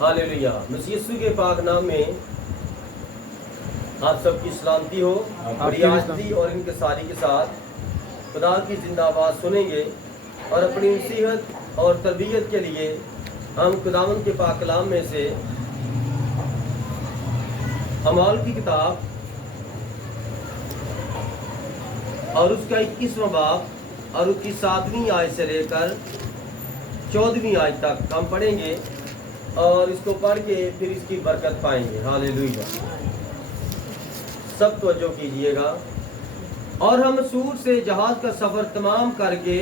Hallelujah. मसीह यीशु के पाक नाम में आप सबकी सलामती हो। बड़ी आज़दी और इनके सारी के साथ खुदा की जिंदा आवाज़ सुनेंगे और अपनी नसीहत और तरबियत के लिए हम खुदावंद के पाक कलाम में से अमाल की किताब और उसका 21वां बाब और उसकी 7वीं आयत से लेकर 14वीं आयत तक हम पढ़ेंगे और इसको पढ़ के फिर इसकी बरकत पाएंगे। हालेलुया। सब तवज्जो कीजिएगा। और हम सूर से जहाज का सफर तमाम करके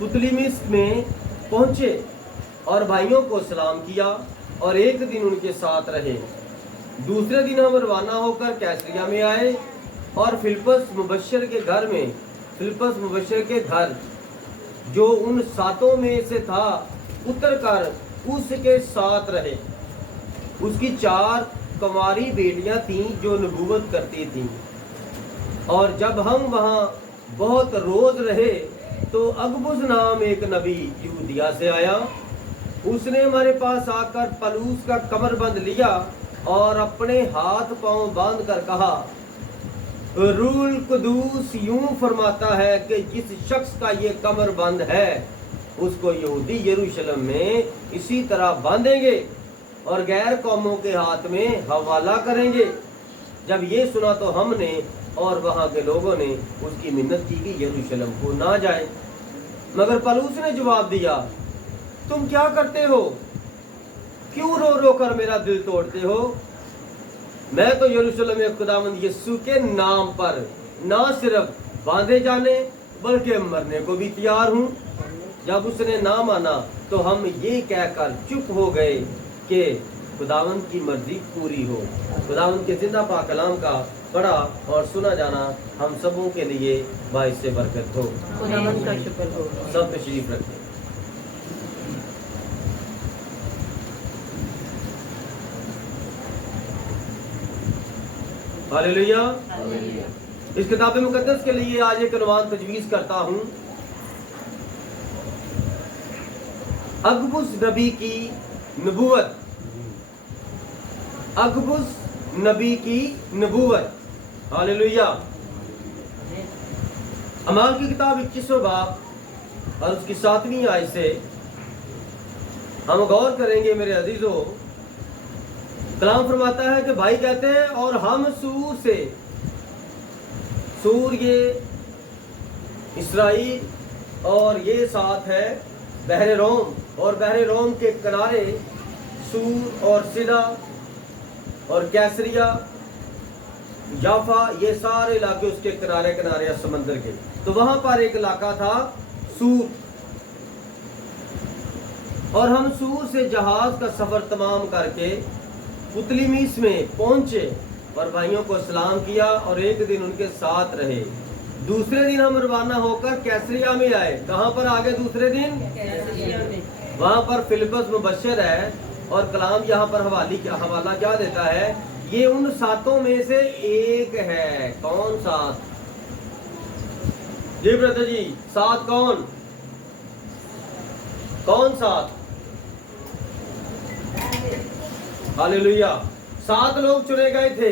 पुतलिमिस में पहुंचे और भाइयों को सलाम किया और एक दिन उनके साथ रहे। दूसरे दिन हम रवाना होकर कैसरिया में आए और फिलिप्पस मुबश्शिर के घर जो उन सातों में से था उतरकर उसके साथ रहे। उसकी 4 कुंवारी बेटियां थीं जो नबूवत करती थीं। और जब हम वहाँ बहुत रोज रहे तो अगबुस नाम एक नबी यहूदिया से आया। उसने हमारे पास आकर पलूस का कमरबंद लिया और अपने हाथ पांव बांध कर कहा, रूल कुदूस यूं फरमाता है कि जिस शख्स का ये कमरबंद है उसको यहूदी यरूशलेम में इसी तरह बांधेंगे और गैर कौमों के हाथ में हवाला करेंगे। जब ये सुना तो हमने और वहाँ के लोगों ने उसकी मिन्नत की कि यरूशलेम को ना जाए। मगर पलूस ने जवाब दिया, तुम क्या करते हो? क्यों रो रो कर मेरा दिल तोड़ते हो? मैं तो यरूशलेम में खुदावंद यीशु के नाम पर ना सिर्फ बांधे जाने बल्कि मरने को भी तैयार हूँ। जब उसने ना माना तो हम ये कहकर चुप हो गए कि खुदावंद की मर्जी पूरी हो। खुदावंद के जिंदा पाक कलाम का पढ़ा और सुना जाना हम सबों के लिए बाइस से बरकत हो। खुदावंद का शुक्र हो। सब तशरीफ रखें। हालेलुया। इस किताब मुकद्दस के लिए आज एक उन्वान तजवीज़ करता हूँ, अगबुस नबी की नबूवत। अगबुस नबी की नबूवत। हालेलुया। अमाल की किताब 21वां बाब और उसकी 7वीं आयत से हम गौर करेंगे। मेरे अजीजों, कलाम फरमाता है कि भाई कहते हैं और हम सूर ये इसराइल और ये साथ है बहरे रोम, और बहरे रोम के किनारे सूर और सिदा और कैसरिया याफा, ये सारे इलाके उसके किनारे किनारे समंदर के। तो वहां पर एक इलाका था सूर, और हम सूर से जहाज का सफर तमाम करके पुतलिमिस में पहुंचे और भाइयों को सलाम किया और एक दिन उनके साथ रहे। दूसरे दिन हम रवाना होकर कैसरिया में आए। कहाँ पर आगे? दूसरे दिन कैसरिया में। वहाँ पर फिलिप्पस मुबश्शिर है और कलाम यहाँ पर हवाला क्या देता है? ये उन सातों में से एक है। कौन सात? जी ब्रदर जी, सात कौन? कौन सात? हालेलुया। 7 लोग चुने गए थे।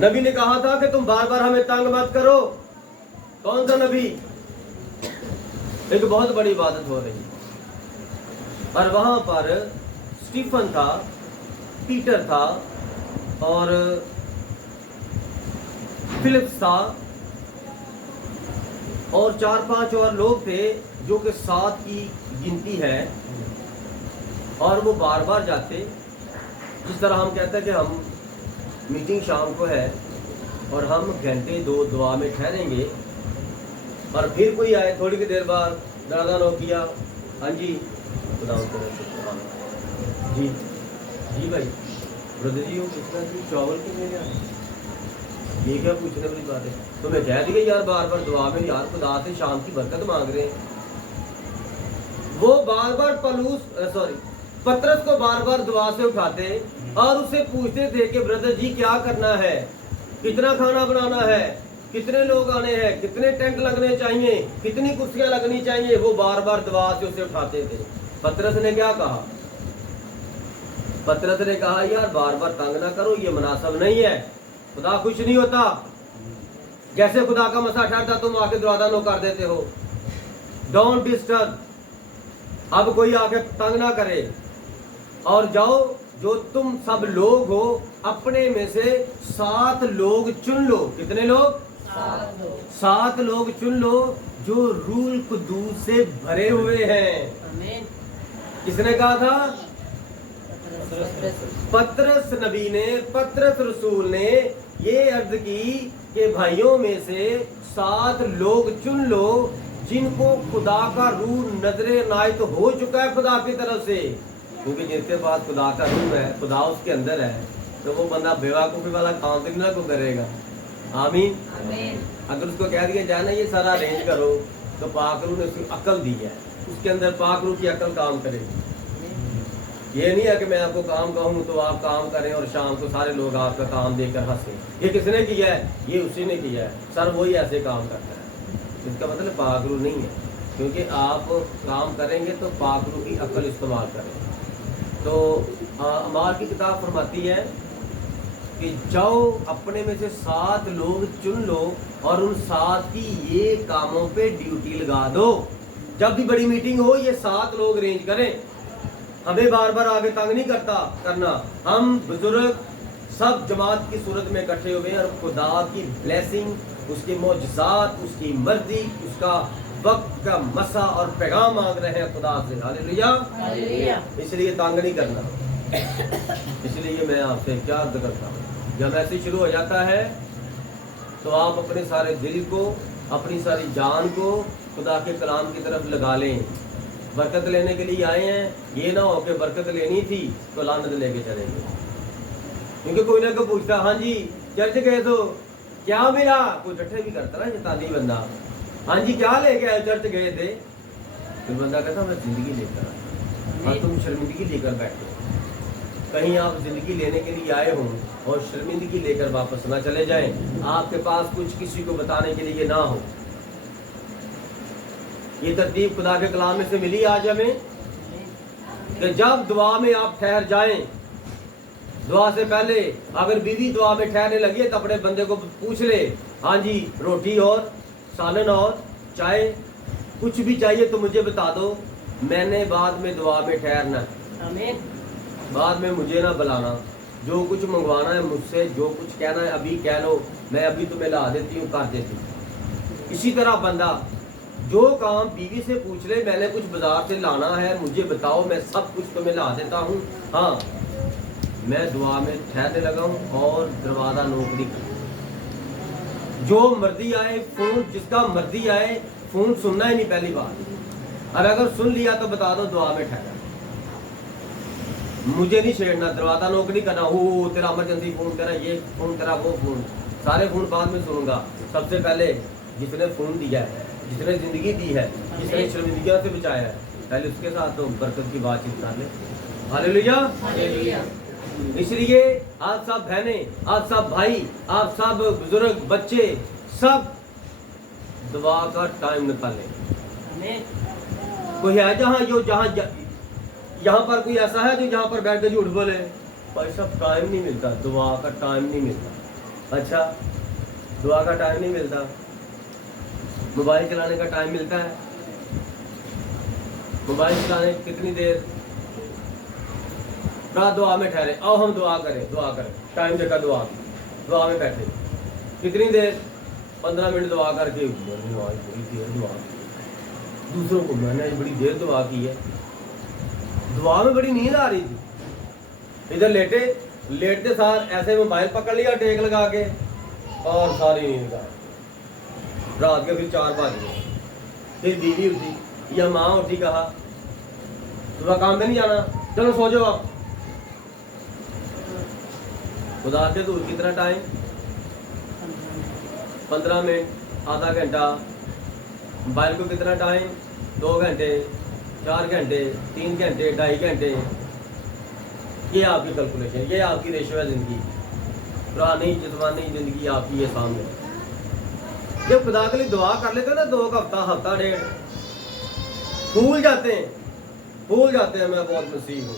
नबी ने कहा था कि तुम बार बार हमें तंग मत करो। कौन सा नबी? एक बहुत बड़ी इबादत हो रही और वहां पर स्टीफन था, पीटर था और फिलिप्स था और 4-5 और लोग थे जो कि 7 की गिनती है। और वो बार बार जाते। जिस तरह हम कहते हैं कि हम मीटिंग शाम को है और हम घंटे 2 दुआ में ठहरेंगे और फिर कोई आए थोड़ी की देर बाद दरवाजा नो किया, हाँ जी खुदा जी जी भाई ब्रदर जी वो पूछना कि चावल कितने का? ये क्या पूछने वाली बात है? तो मैं कह दिया यार बार बार दुआ में यार खुदा से शाम की बरकत मांग रहे हैं। वो बार बार पतरस को बार बार दुआ से उठाते और उससे पूछते थे कि ब्रदर जी क्या करना है, कितना खाना बनाना है, कितने लोग आने हैं, कितने टेंट लगने चाहिए, कितनी कुर्सियां लगनी चाहिए। वो बार बार दुआ से उसे उठाते थे। पतरस ने क्या कहा? पतरस ने कहा यार बार बार तंग ना करो, ये मुनासिब नहीं है, खुदा खुश नहीं होता। जैसे खुदा का मसा ठहरता तुम आके दरवाजा नो कर देते हो। Don't disturb. अब कोई आके तंग ना करे। और जाओ, जो तुम सब लोग हो अपने में से 7 लोग चुन लो। कितने लोग? 7 लोग चुन लो जो रूह कुदूस से भरे हुए हैं। आमीन। किसने कहा था? पतरस नबी ने, पतरस रसूल ने ये अर्ज की कि भाइयों में से 7 लोग चुन लो जिनको खुदा का रूह नजरे नायत हो चुका है खुदा की तरफ से। क्योंकि जिसके पास खुदा का रूह है, खुदा उसके अंदर है, तो वो बंदा बेवकूफ़ी वाला काम तो ना को करेगा। आमीन। अगर उसको कह दिया जाए ना ये सारा अरेंज करो, तो पाक रूह ने उसकी अकल दी है, उसके अंदर पाक रूह की अकल काम करेगी। ये नहीं है कि मैं आपको काम कहूँ तो आप काम करें और शाम को सारे लोग आपका काम देखकर हंसें। ये किसने किया है? ये उसी ने किया है। सर वही ऐसे काम करता है। इसका मतलब पाक रूह नहीं है, क्योंकि आप काम करेंगे तो पाक रूह की अकल इस्तेमाल करें। तो अमाल की किताब फरमाती है कि जाओ अपने में से 7 लोग चुन लो और उन 7 की ये कामों पे ड्यूटी लगा दो। जब भी बड़ी मीटिंग हो ये 7 लोग अरेंज करें। हमें बार बार आगे तंग नहीं करना। हम बुजुर्ग सब जमात की सूरत में इकट्ठे हुए और खुदा की ब्लेसिंग, उसके मौजज़ात, उसकी मर्जी, उसका वक्त का मसा और पैगाम मांग रहे हैं खुदा से। हालेलुया। इसलिए तंग नहीं करना। इसलिए मैं आपसे क्या अर्ज करता हूँ, जब ऐसे शुरू हो जाता है तो आप अपने सारे दिल को, अपनी सारी जान को खुदा के कलाम की तरफ लगा लें। बरकत लेने के लिए आए हैं, ये ना हो कि बरकत लेनी थी तो लानत लेके चलेंगे। क्योंकि कोई ना कोई पूछता, हाँ जी चर्च गए तो क्या मिला? कोई टट्ठे भी करता ना शैतानी बंदा, हाँ जी क्या लेके आए? चर्च गए थे। फिर बंदा कहता मैं जिंदगी लेकर आया। और तुम शर्मिंदगी लेकर बैठे हो। कहीं आप जिंदगी लेने के लिए आए हो और शर्मिंदगी लेकर वापस ना चले जाएं। आपके पास कुछ किसी को बताने के लिए ना हो। ये तरतीब खुदा के कलाम में से मिली आज हमें कि जब दुआ में आप ठहर जाएं, दुआ से पहले अगर बीवी दुआ में ठहरने लगी है तो अपने बंदे को पूछ ले, हाँ जी रोटी और सालन और चाय कुछ भी चाहिए तो मुझे बता दो, मैंने बाद में दुआ में ठहरना है। आमीन। बाद में मुझे ना बुलाना। जो कुछ मंगवाना है मुझसे, जो कुछ कहना है अभी कह लो, मैं अभी तुम्हें ला देती हूँ, कर देती हूँ। इसी तरह बंदा जो काम बीवी से पूछ ले, मैंने कुछ बाजार से लाना है मुझे बताओ, मैं सब कुछ तुम्हें ला देता हूँ। हाँ मैं दुआ में ठहरने लगा हूँ और दरवाज़ा नोक नहीं करता। जो मर्जी आए फोन, जिसका मर्जी आए फोन सुनना ही नहीं पहली बार। और अगर सुन लिया तो बता दो दुआ में ठहरा। मुझे नहीं छेड़ना, दरवाज़ा नोक नहीं करना। हो तेरा इमरजेंसी फोन, तेरा ये फोन, तेरा वो फोन, सारे फोन बाद में सुनूंगा। सबसे पहले जिसने फोन दिया है, जिसने जिंदगी दी है, जिसने शर्मिंदगियों से बचाया है, पहले उसके साथ तो बरकत की बातचीत कर ले। हालेलुया। इसलिए आप सब बहनें, आप सब भाई, आप सब बुजुर्ग, बच्चे सब दुआ का टाइम निकालें। कोई है यहाँ पर कोई ऐसा है जो यहाँ पर बैठ के झूठ बोले? भाई सब टाइम नहीं मिलता, दुआ का टाइम नहीं मिलता। अच्छा दुआ का टाइम नहीं मिलता, मोबाइल चलाने का टाइम मिलता है? मोबाइल चलाने कितनी देर? रात दुआ में ठहरे, आओ हम दुआ करें, टाइम देखा दुआ में बैठे कितनी देर? 15 मिनट दुआ करके बड़ी देर दुआ, दूसरों को मैंने बड़ी देर दुआ की है। दुआ में बड़ी नींद आ रही थी, इधर लेटते सार ऐसे मोबाइल पकड़ लिया टेक लगा के और सारी नींद आ रात के। फिर 4 बज गए, फिर बीवी उठी या माँ उठी, कहा सुबह काम पे नहीं जाना, चलो सो जाओ आप। खुदा के दूर कितना टाइम? 15 मिनट, आधा घंटा। मोबाइल को कितना टाइम? 2 घंटे, 4 घंटे, 3 घंटे, 2.5 घंटे। ये आपकी कैलकुलेशन, ये आपकी रेशो है जिंदगी। पुरानी जिस्मानी जिंदगी आपकी ये सामने। जब खुदा के लिए दुआ कर लेते हैं ना 2 हफ्ता डेढ़, भूल जाते हैं मैं बहुत नसीब हूँ।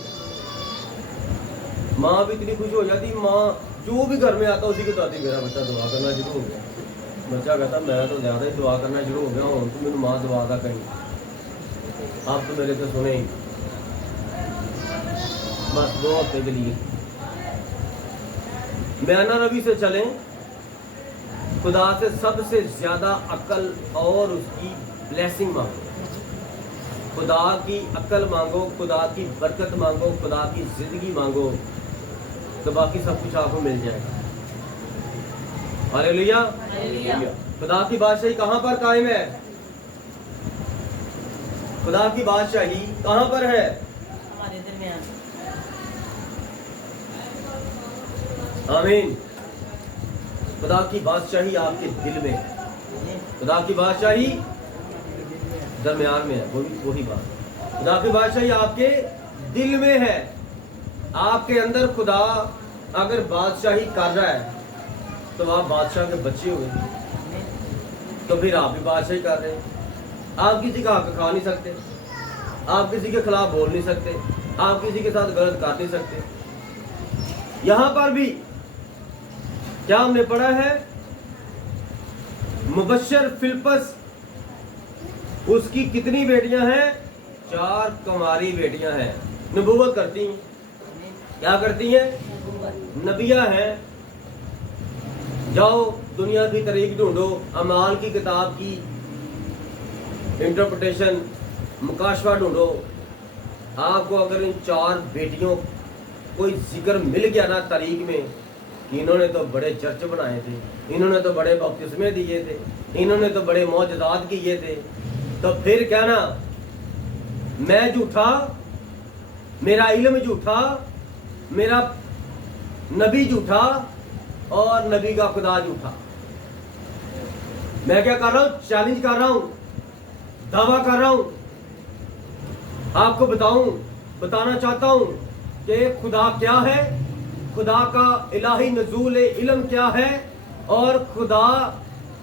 माँ भी इतनी खुश हो जाती, माँ जो भी घर में आता उसी को बताती मेरा बच्चा दुआ करना शुरू हो गया। बच्चा कहता मैं तो ज़्यादा ही दुआ करना शुरू हो गया हूँ, तो मेरी माँ दुआ का कहीं आप तो मेरे तो सुने ही। बस 2 हफ्ते के लिए बयाना रवि से चलें, खुदा से सबसे ज़्यादा अक्ल और उसकी ब्लेसिंग मांगो। खुदा की अक्ल मांगो, खुदा की बरकत मांगो, खुदा की ज़िंदगी मांगो, तो बाकी सब कुछ आपको मिल जाएगा। हालेलुया। खुदा की बादशाही कहाँ पर कायम है? खुदा की बादशाही कहाँ पर है? हमारे दरमियान। आमीन। खुदा की बादशाही आपके दिल में है, खुदा की बादशाही दरमियान में है, वही बात। खुदा की बादशाही आपके दिल में है। आपके अंदर खुदा अगर बादशाही कर रहा है तो आप बादशाह के बच्चे हुए, तो फिर आप भी बादशाही कर रहे हैं। आप किसी का हक खा नहीं सकते, आप किसी के खिलाफ बोल नहीं सकते, आप किसी के साथ गलत कर नहीं सकते। यहां पर भी क्या हमने पढ़ा है? मुबश्शिर फिलिप्पस, उसकी कितनी बेटियां हैं? 4 कुंवारी बेटियां हैं, नबूवत करती हैं। क्या करती हैं? नबिया हैं। जाओ दुनिया की तरीक ढूंढो, अमाल की किताब की इंटरप्रिटेशन, मुकाशवा ढूंढो। आपको अगर इन 4 बेटियों कोई जिक्र मिल गया ना तारीख में, इन्होंने तो बड़े चर्च बनाए थे, इन्होंने तो बड़े बपतिस्मे दिए थे, इन्होंने तो बड़े मौजदात किए थे, तो फिर कहना मैं झूठा, मेरा इल्म झूठा, मेरा नबी झूठा और नबी का खुदा झूठा। मैं क्या कर रहा हूं? चैलेंज कर रहा हूं, दावा कर रहा हूं, आपको बताना चाहता हूं कि खुदा क्या है, खुदा का इलाही नजूल इल्म क्या है और खुदा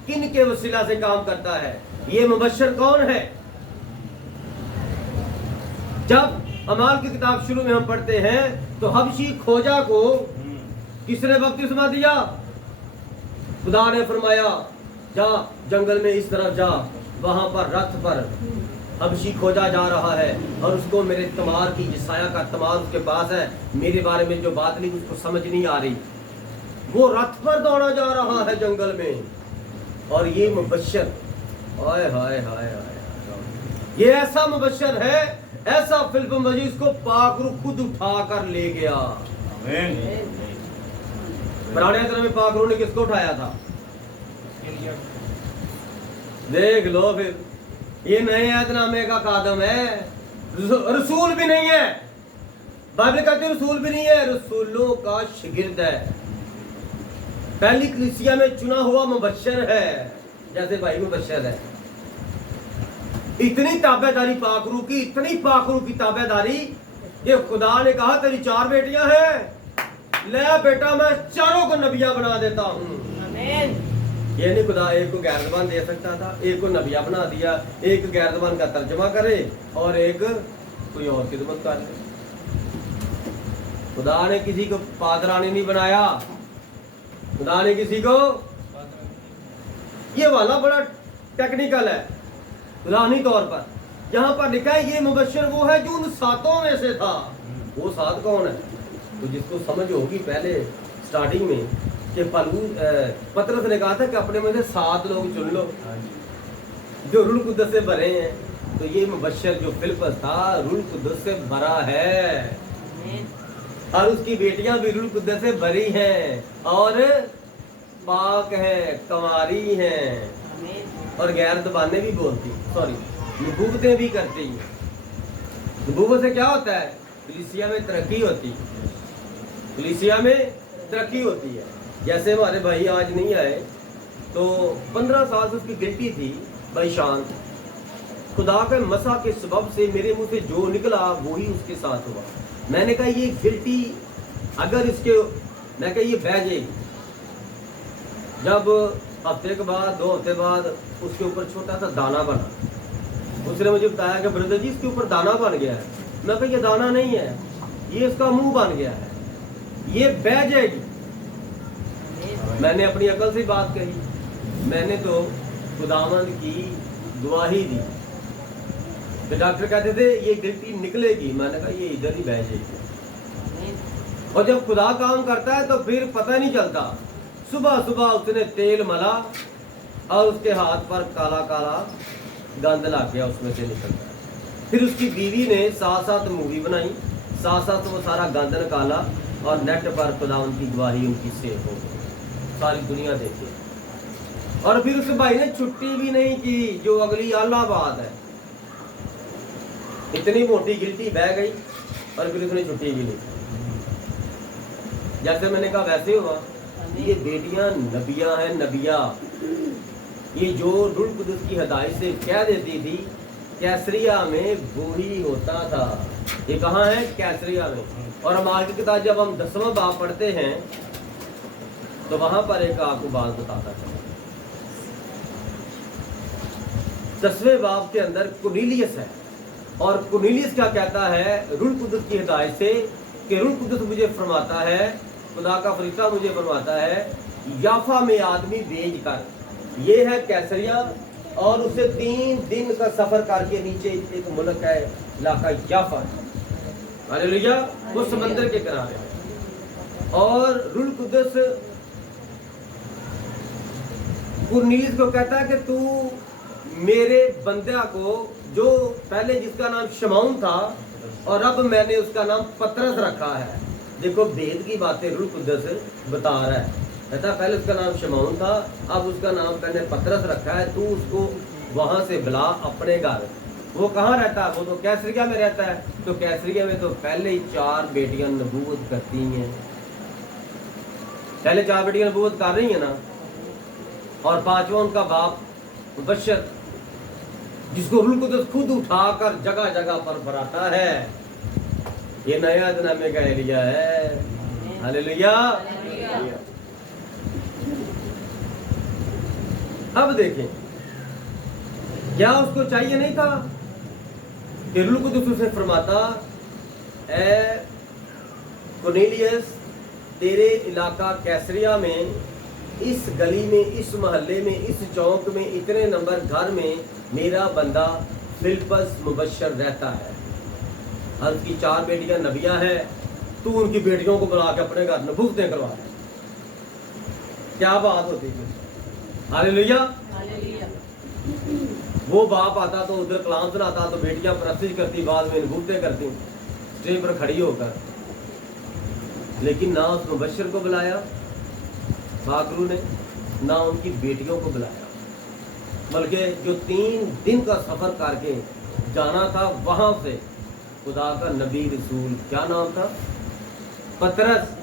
किन के वसीला से काम करता है। ये मुबश्शिर कौन है? जब अमाल की किताब शुरू में हम पढ़ते हैं तो हबशी खोजा को किसने बपतिस्मा दिया? खुदा ने फरमाया जा जंगल में इस तरफ जा, वहां पर रथ पर हबशी खोजा जा रहा है और उसको मेरे तमार की यसाया का तमार उसके पास है, मेरे बारे में जो बात लिखी उसको समझ नहीं आ रही, वो रथ पर दौड़ा जा रहा है जंगल में। और ये मुबश्शिर, हाय हाय हाय हाय, ये ऐसा मुबश्शिर है, ऐसा फिलिप्पस मजीद को पाक रूह खुद उठा कर ले गया। पुराने तरह में पाक रूह ने किसको उठाया था? देख लो फिर, ये नए ऐतनामे का कादम है, रसूल भी नहीं है, बाइबल कहती है रसूल भी नहीं है, रसूलों का शागिर्द है, पहली कलीसिया में चुना हुआ मुबश्शिर है, जैसे भाई मुबश्शिर है। इतनी ताबेदारी पाक रूह की, इतनी पाक रूह की ताबेदारी कि खुदा ने कहा तेरी 4 बेटियां हैं, ले बेटा मैं चारों को नबिया बना देता हूं। आमीन। ये नहीं खुदा एक को गैरजबान दे सकता था, एक को नबिया बना दिया, एक गैरजबान का तर्जमा करे और एक कोई और खिदमत कर ले। खुदा ने किसी को पादरानी नहीं बनाया, खुदा ने किसी को, ये वाला बड़ा टेक्निकल है रूहानी तौर पर। यहाँ पर लिखा है ये मुबश्शिर वो है जो उन 7 में से था। वो 7 कौन है? तो जिसको समझ होगी पहले स्टार्टिंग में कि पतरस ने कहा था कि अपने में से 7 लोग चुन लो जो रूह कुद्दस से भरे हैं। तो ये मुबश्शिर जो फिलिप्पस था रूह कुद्दस से भरा है और उसकी बेटियां भी रूह कुद्दस से भरी हैं और पाक हैं, कंवारी हैं और गैर ज़बानें भी बोलती, सॉरी नबूवतें भी करती हैं। नबूवत से क्या होता है? कलीसिया में तरक्की होती है, कलीसिया में तरक्की होती है। जैसे हमारे भाई आज नहीं आए तो 15 साल से उसकी गिल्टी थी भाई शांत, खुदा के मसा के सबब से मेरे मुंह से जो निकला वही उसके साथ हुआ। मैंने कहा ये गिल्टी अगर इसके, मैं कहा ये बह जाएगी। जब हफ्ते के बाद 2 हफ्ते बाद उसके ऊपर छोटा सा दाना बना, उसने मुझे बताया कि ब्रदर जी इसके ऊपर दाना बन गया है। मैं कहा ये दाना नहीं है, ये इसका मुंह बन गया है। ये बह जाएगी। मैंने अपनी अकल से बात कही, मैंने तो खुदावंद की गवाही दी। तो डॉक्टर कहते थे ये गिल्टी निकलेगी, मैंने कहा ये इधर ही बह जाएगी। और जब खुदा काम करता है तो फिर पता नहीं चलता। सुबह सुबह उसने तेल मला और उसके हाथ पर काला काला गंद लग गया, उसमें से निकलता है। फिर उसकी बीवी ने साथ साथ मूवी बनाई, साथ साथ वो सारा गंद निकाला और नेट पर खुदावंद की गवाही उनकी सेव हो गई, सारी दुनिया देखे। और फिर उस भाई ने छुट्टी भी नहीं की, जो अगली आला बात है। इतनी मोटी गिल्टी बह गई और फिर उसने छुट्टी भी नहीं। जैसे मैंने कहा वैसे हुआ। ये बेटियां नबिया हैं, नबिया। ये जो रूह कुदस की हिदायत से कह देती थी, कैसरिया में वो ही होता था। ये कहाँ है? कैसरिया में। और हमारी की किताब जब हम 10वां बाब पढ़ते हैं तो वहां पर एक आपको बात बताता था। 10वें बाब के अंदर कुरनेलियस है, और कुरनेलियस क्या कहता है रूह कुदस की हिदायत से कि रूह कुदस मुझे फरमाता है, खुदा का फरिश्ता मुझे फरमाता है, याफा में आदमी भेज कर, ये है कैसरिया, और उसे 3 दिन का सफर करके नीचे एक मुल्क है, इलाका याफा। हालेलुया। वो समंदर के किनारे है। और रूह कुदस कुरनेलियस को कहता है कि तू मेरे बंदा को, जो पहले जिसका नाम शमौन था और अब मैंने उसका नाम पतरस रखा है। देखो भेद की बातें रूह कुदस बता रहा है। कहता पहले उसका नाम शमौन था, अब उसका नाम मैंने पतरस रखा है, तू उसको वहां से बुला अपने घर। वो कहाँ रहता है? वो तो कैसरिया में रहता है। तो कैसरिया में तो पहले ही 4 बेटियां नबूवत करती हैं। पहले 4 बेटियां नबूवत कर रही है ना, और 5वां उनका बाप मुबश्शिर, जिसको रूह कुदस खुद उठाकर जगह जगह पर भराता है। ये नया जनामे का एलिया है। हालेलुया। अब देखें, क्या उसको चाहिए नहीं था कि रूह कुदस उसे फरमाता, ए कुरनेलियस, तेरे इलाका कैसरिया में, इस गली में, इस मोहल्ले में, इस चौक में, इतने नंबर घर में मेरा बंदा फिलिप्पस मुबश्शिर रहता है, और उसकी 4 बेटियां नबिया है, तू उनकी बेटियों को बुला के अपने घर नबूवतें करवा दे। क्या बात होती है। हालेलुया। वो बाप आता तो उधर कलाम सुनाता, तो बेटियां प्रस्तुत करती, बाद में नबूवतें करती स्टेज पर खड़ी होकर। लेकिन ना उस मुबश्शिर को बुलाया बाकरू ने, ना उनकी बेटियों को बुलाया, बल्कि जो 3 दिन का सफर करके जाना था, वहां से खुदा का नबी रसूल, क्या नाम था? पतरस।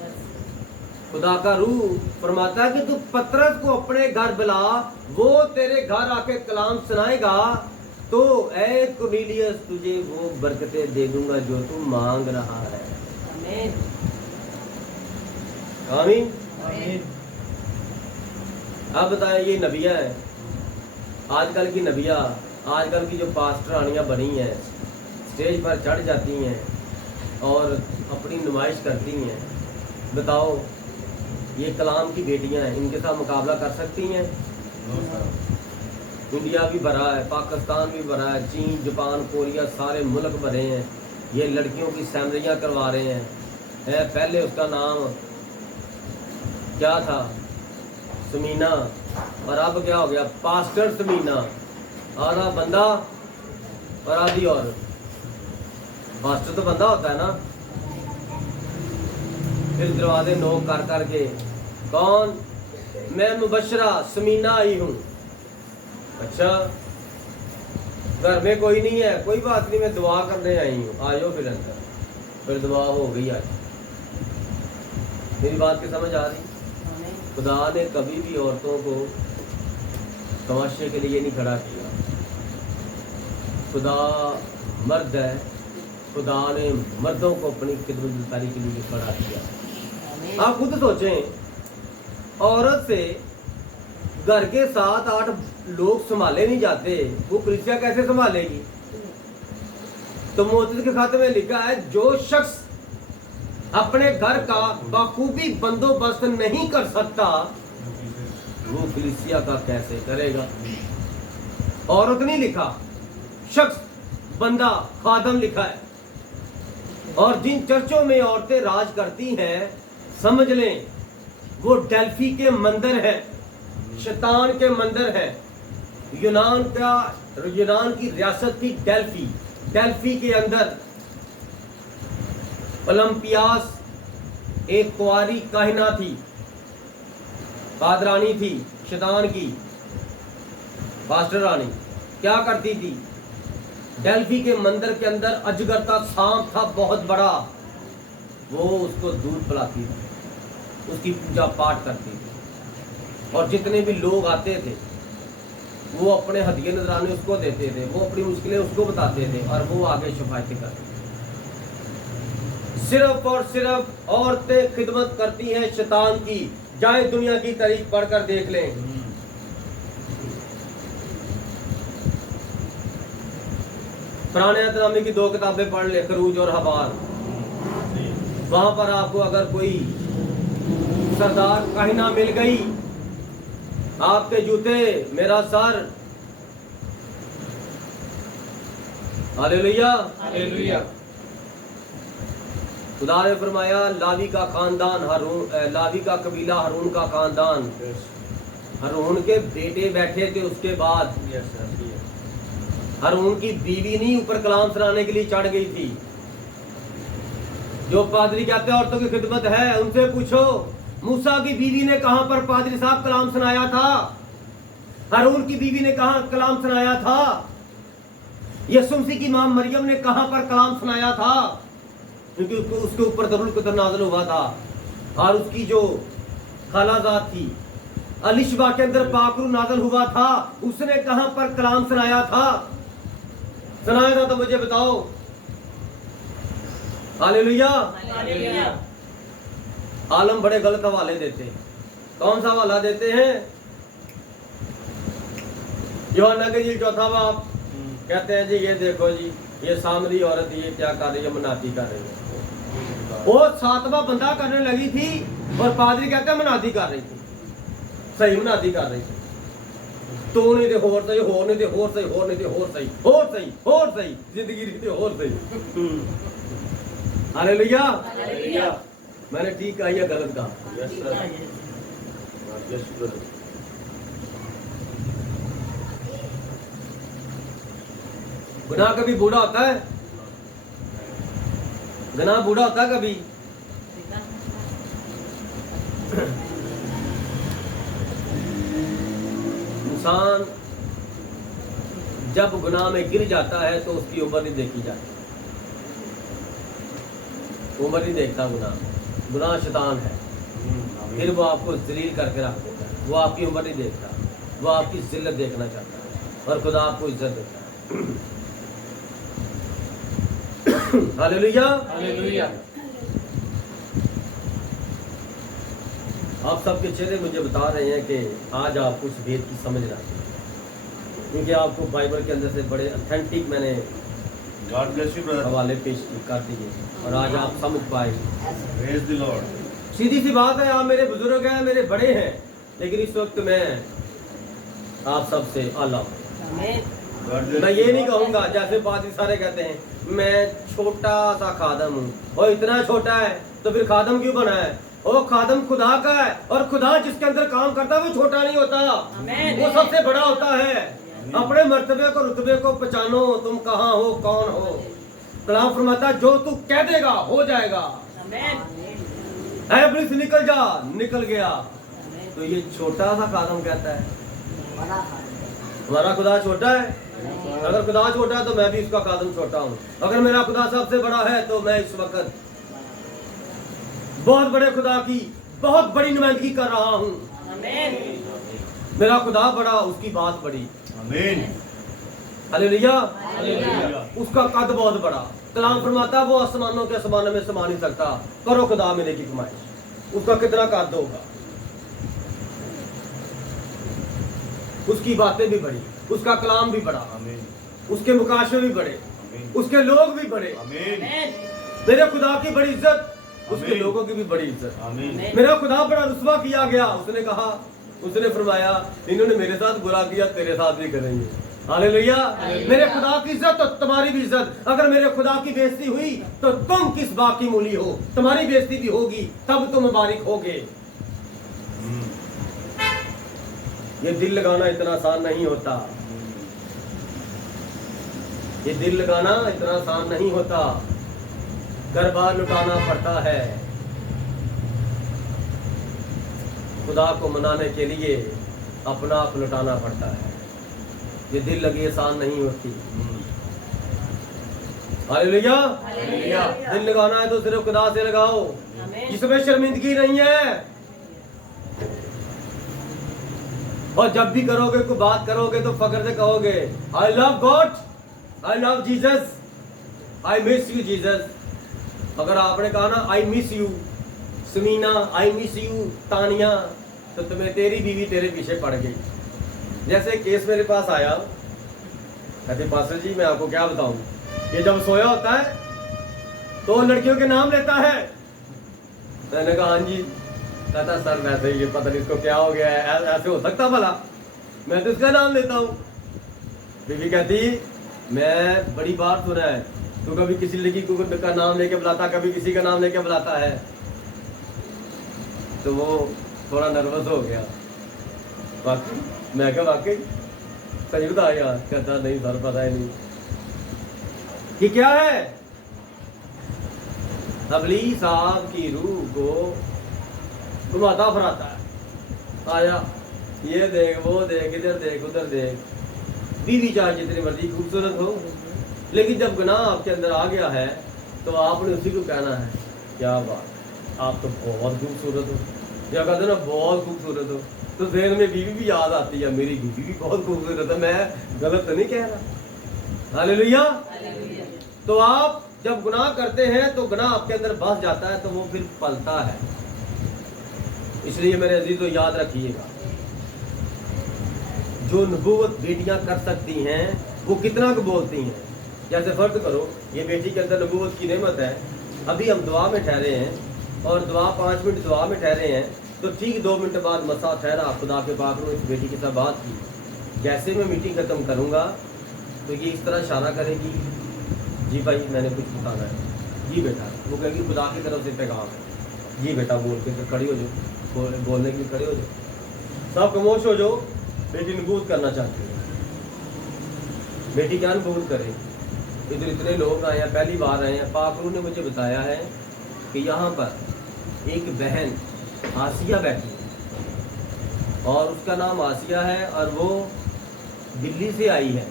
खुदा का रूह फरमाता है कि तू पतरस को अपने घर बुला, वो तेरे घर आके कलाम सुनाएगा, तो ऐ कुरनेलियस तुझे वो बरकतें दे दूंगा जो तू मांग रहा है। आमीन। अब बताएं, ये नबिया है, आजकल की नबिया, आजकल की जो पास्टर रानियाँ बनी हैं, स्टेज पर चढ़ जाती हैं और अपनी नुमाइश करती हैं। बताओ, ये कलाम की बेटियां हैं, इनके साथ मुकाबला कर सकती हैं? इंडिया भी भरा है, पाकिस्तान भी भरा है, चीन, जापान, कोरिया, सारे मुल्क भरे हैं। ये लड़कियों की सैमरियाँ करवा रहे हैं। पहले उसका नाम क्या था? समीना, और अब क्या हो गया? पास्टर समीना। आधा बंदा और आधी औरत। पास्टर तो बंदा होता है ना। फिर दरवाजे नोक कर करके, कौन? मैं मुबश्शिरा समीना आई हूँ। अच्छा, घर में कोई नहीं है, कोई बात नहीं, मैं दुआ करने आई हूँ, आयो फिर अंदर। फिर दुआ हो गई। आज मेरी बात की समझ आ रही? खुदा ने कभी भी औरतों को तमाशे के लिए नहीं खड़ा किया। खुदा मर्द है, खुदा ने मर्दों को अपनी खिदमतगारी के लिए खड़ा किया। आप खुद सोचें, औरत से घर के 7-8 लोग संभाले नहीं जाते, वो कलीसिया कैसे संभालेगी? तो मोहतज के खाते में लिखा है, जो शख्स अपने घर का बखूबी बंदोबस्त नहीं कर सकता, वो कलीसिया का कैसे करेगा? औरत नहीं लिखा, शख्स, बंदा, खादम लिखा है। और जिन चर्चों में औरतें राज करती हैं, समझ लें वो डेल्फी के मंदिर है, शैतान के मंदिर है। यूनान की रियासत थी डेल्फी। डेल्फी के अंदर ओलंपियास एक कुंवारी काहिना थी, पादरानी थी, शैतान की पास्टर रानी। क्या करती थी? डेल्फी के मंदिर के अंदर अजगर का सांप था बहुत बड़ा, वो उसको दूध पिलाती थी, उसकी पूजा पाठ करती थी। और जितने भी लोग आते थे वो अपने हदिये नजराने उसको देते थे, वो अपनी मुश्किलें उसको बताते थे और वो आगे शिफायतें करते थे। सिर्फ और सिर्फ औरतें खिदमत करती हैं शैतान की। जाए दुनिया की तारीख पढ़कर देख लें। पुराने अहदनामे की 2 किताबें पढ़ ले, खरूज और हबार। वहां पर आपको अगर कोई सरदार काहिना मिल गई, आपके जूते मेरा सर, हालेलुया हालेलुया। खुदा ने फरमाया लावी का खानदान हारून, लावी का कबीला हारून का खानदान, हारून के बेटे बैठे थे। उसके बाद हारून की बीवी नहीं ऊपर कलाम सुनाने के लिए चढ़ गई थी। जो पादरी कहते हैं औरतों की खिदमत है, उनसे पूछो मूसा की बीवी ने कहां पर पादरी साहब कलाम सुनाया था? हारून की बीवी ने कहां कलाम सुनाया था? यीशु मसीह की मां मरियम ने कहां पर कलाम सुनाया था? क्योंकि उसके ऊपर दरुल कदर नाज़िल हुआ था। और उसकी जो खालाजात थी अलिशबा के अंदर पाकरू नाज़िल हुआ था, उसने कहां पर कलाम सुनाया था? सुनाया था तो मुझे बताओ। हालेलुया। हालेलुया। आलम बड़े गलत हवाले देते हैं। कौन सा हवाला देते हैं? यूहन्ना के जी 4 बाब कहते हैं जी ये देखो जी, ये सामरी औरत ये क्या कर रही है? मनाती कर रही है। वो 7वां बंदा करने लगी थी और पादरी कहते हैं मनाती कर रही थी। सही मनाती कर रही थी। तो नहीं थे होर सही, होर नहीं थे होर सही, होर नहीं थे होर सही, होर सही, होर सही, जिंदगी नहीं थी होर सही। हालेलुया। हालेलुया। मैंने ठीक कहा या गलत कहा? गुनाह कभी बूढ़ा होता है? गुनाह बूढ़ा होता है कभी? इंसान जब गुनाह में गिर जाता है तो उसकी उम्र नहीं देखी जाती। उम्र नहीं देखता गुनाह। गुनाह शैतान है, फिर वो आपको जलील करके रख देता है। वो आपकी उम्र नहीं देखता, वो आपकी जिल्लत देखना चाहता है और खुदा आपको इज्जत देता है। हालेलुया। हालेलुया। आप सबके चेहरे मुझे बता रहे हैं कि आज आप उस भेद की समझ रहे हैं, क्योंकि आपको बाइबल के अंदर से बड़े ऑथेंटिक मैंने God bless you, brother. हवाले पेश कर दिए और आज आप समझ पाए। Praise the Lord. सीधी सी बात है, आप मेरे बुजुर्ग हैं, मेरे बड़े हैं, लेकिन इस वक्त मैं आप सबसे आला हूँ। आमीन। God bless मैं you. ये नहीं कहूँगा जैसे बाकी सारे कहते हैं मैं छोटा सा खादम हूँ। और इतना छोटा है तो फिर खादम क्यों बना है? वो खादम खुदा का है और खुदा जिसके अंदर काम करता है वो छोटा नहीं होता, आमीन। वो सबसे बड़ा होता है। अपने मर्तबे को रुतबे को पहचानो, तुम कहाँ हो, कौन हो। कलाम फरमाता है जो तू कह देगा हो जाएगा। आमीन। है इब्लीस निकल जा, निकल गया। तो ये छोटा सा खादम कहता है हमारा खुदा छोटा है। अगर खुदा छोटा है तो मैं भी उसका खादम छोटा हूँ। अगर मेरा खुदा सबसे बड़ा है तो मैं इस वक्त बहुत बड़े खुदा की बहुत बड़ी नुमाइंदगी कर रहा हूँ। आमीन। मेरा खुदा बड़ा, उसकी बात बड़ी। Amen. हालेलुया। हालेलुया। उसका कद बहुत बड़ा। कलाम फरमाता वो आसमानों के आसमानों में समा नहीं सकता। करो खुदा मेरे की कमाई। उसका कितना कद होगा? उसकी बातें भी बड़ी, उसका कलाम भी बड़ा, Amen. उसके मुकाशे भी बड़े, Amen. उसके लोग भी बड़े। Amen. आमीन। मेरे खुदा की बड़ी इज्जत उसके आमीन। लोगों की भी बड़ी इज्जत। आमीन। मेरा खुदा बड़ा रुस्वा किया गया, उसने कहा, उसने फरमाया इन्होंने मेरे साथ बुरा किया, तेरे साथ भी करेंगे। हालेलुया। मेरे खुदा की इज्जत तो तुम्हारी भी इज्जत। अगर मेरे खुदा की बेइज्जती हुई तो तुम किस बात की मूली हो? तुम्हारी बेइज्जती भी होगी, तब तुम मुबारक होगे। ये दिल लगाना इतना आसान नहीं होता, ये दिल लगाना इतना आसान नहीं होता, घर बार लुटाना पड़ता है। खुदा को मनाने के लिए अपना आप लुटाना पड़ता है। ये दिल लगी आसान नहीं होती। हालेलुया। हालेलुया। दिल लगाना है तो सिर्फ खुदा से लगाओ, आमीन। जिसमें शर्मिंदगी नहीं है। और जब भी करोगे, कोई बात करोगे तो फख्र से कहोगे, I love God, I love Jesus, I miss you Jesus. अगर आपने कहा ना I miss you Sameena, I miss you Tania, तो तुम्हें तेरी बीवी तेरे पीछे पड़ गई। जैसे केस मेरे पास आया, कहते पास्टर जी मैं आपको क्या बताऊं, ये जब सोया होता है तो लड़कियों के नाम लेता है। मैंने कहा हाँ जी। कहता सर वैसे ये पता नहीं इसको क्या हो गया है, ऐसे हो सकता भला? मैं तो इसका नाम लेता हूँ। बीवी कहती मैं बड़ी बार सुना है तू कभी किसी लड़की को का नाम लेके बुलाता, कभी किसी का नाम लेके बुलाता है। तो वो थोड़ा नर्वस हो गया। वाकई? मैं क्या वाकई सही बता यार? कहता नहीं सर पता ही नहीं। ये क्या है? अबली साहब की रूह को घुमाता फिराता है। आया ये देख, वो देख, इधर देख, उधर देख। बीवी चाहे जितनी मर्जी खूबसूरत हो, लेकिन जब गुनाह आपके अंदर आ गया है तो आपने उसी को कहना है क्या बात, आप तो बहुत खूबसूरत हो, या कहते ना बहुत खूबसूरत हो, तो ज़हन में बीवी भी याद आती है, मेरी बीवी भी बहुत खूबसूरत है, मैं गलत तो नहीं कह रहा। हालेलुया। तो आप जब गुनाह करते हैं तो गुनाह आपके अंदर बस जाता है, तो वो फिर पलता है। इसलिए मेरे अजीजों याद रखिएगा, जो नबूवत बेटियां कर सकती हैं वो कितना को बोलती हैं। जैसे फर्ज करो ये बेटी के अंदर नबूवत की नेमत है, अभी हम दुआ में ठहरे हैं और दुआ 5 मिनट दुआ में ठहरे हैं, तो ठीक 2 मिनट बाद मसा ठहरा, खुदा के पाक ने इस बेटी के साथ बात की। जैसे मैं मीटिंग खत्म करूँगा तो ये इस तरह इशारा करेगी, जी भाई मैंने कुछ बताना है, जी बेटा। वो कहेगी खुदा की तरफ से पैगाम है, जी बेटा बोल के तो खड़ी हो जाओ, बोलने के लिए खड़े हो जाओ। सब खामोश हो जाओ। बेटी नबूवत करना चाहती है। बेटी क्या नबूवत करे? इधर इतने लोग आए हैं, पहली बार आए हैं। पाकरू ने मुझे बताया है कि यहाँ पर एक बहन आसिया बैठी है और उसका नाम आसिया है और वो दिल्ली से आई है।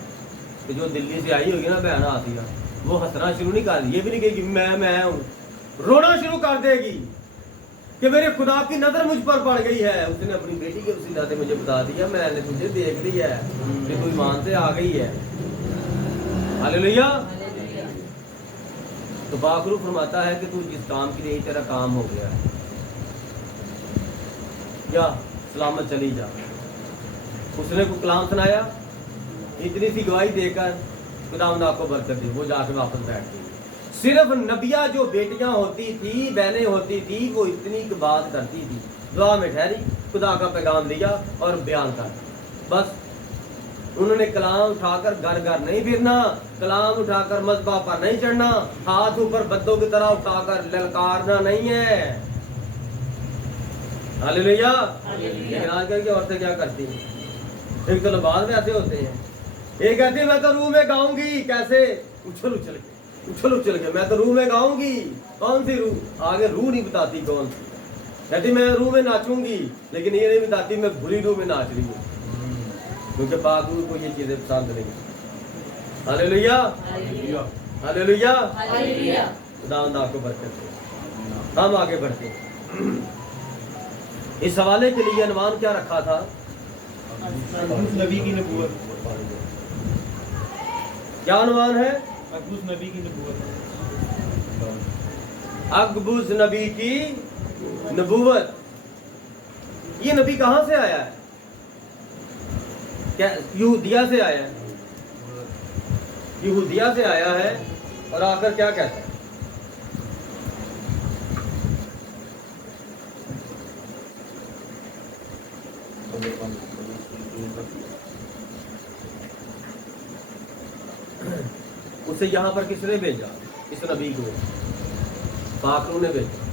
तो जो दिल्ली से आई होगी ना बहन आसिया, वो हंसना शुरू नहीं कर, ये भी नहीं कहेगी मैं हूँ, रोना शुरू कर देगी कि मेरे खुदा की नजर मुझ पर पड़ गई है। उसने अपनी बेटी के वसीला से मुझे बता दिया, मैंने तुझे देख लिया है, कि तू ईमान से आ गई है। हालेलुया। तो पाकरू फरमाता है कि तू जिस काम के लिए तेरा काम हो गया है, या सलामत चली जा। उसने को कलाम सुनाया, इतनी सी गवाही देकर खुदा को बरकत दी, वो जाके वापस बैठ गई। सिर्फ नबिया जो बेटियां होती थी, बहनें होती थी, वो इतनी बात करती थी, दुआ में ठहरी, खुदा का पैगाम दिया और बयान कर, बस। उन्होंने कलाम उठाकर घर घर नहीं फिरना, कलाम उठाकर मज़बा पर नहीं चढ़ना, हाथ ऊपर बद्दों की तरह उठाकर ललकारना नहीं है। हालेलुया। लेकिन आजकल की औरतें क्या करती हैं? एक तो नमाज में ऐसे होते हैं, एक कहती है मैं तो रूह में गाऊंगी, कैसे उछल उछल के मैं तो रूह में गाऊंगी। कौन सी रूह? आगे रूह नहीं बताती कौन सी। कहती मैं रूह में नाचूंगी, लेकिन ये नहीं बताती मैं बुरी रूह में नाच रही हूँ, क्योंकि पाक रूह को ये चीजें पसंद नहीं। हालेलुया। हालेलुया। खुदा को बरकत दे। हम आगे बढ़ते हैं। इस हवाले के लिए अनुमान क्या रखा था? नबी की नबूवत। क्या अनुमान है? अकबुस नबी की नबूवत। अकबुस नबी की नबूवत। ये नबी कहाँ से आया है? क्या यहूदिया से आया है? यहूदिया से आया है और आकर क्या कहता है? उसे यहाँ पर किसने भेजा? इस नबी को पाकरू ने भेजा।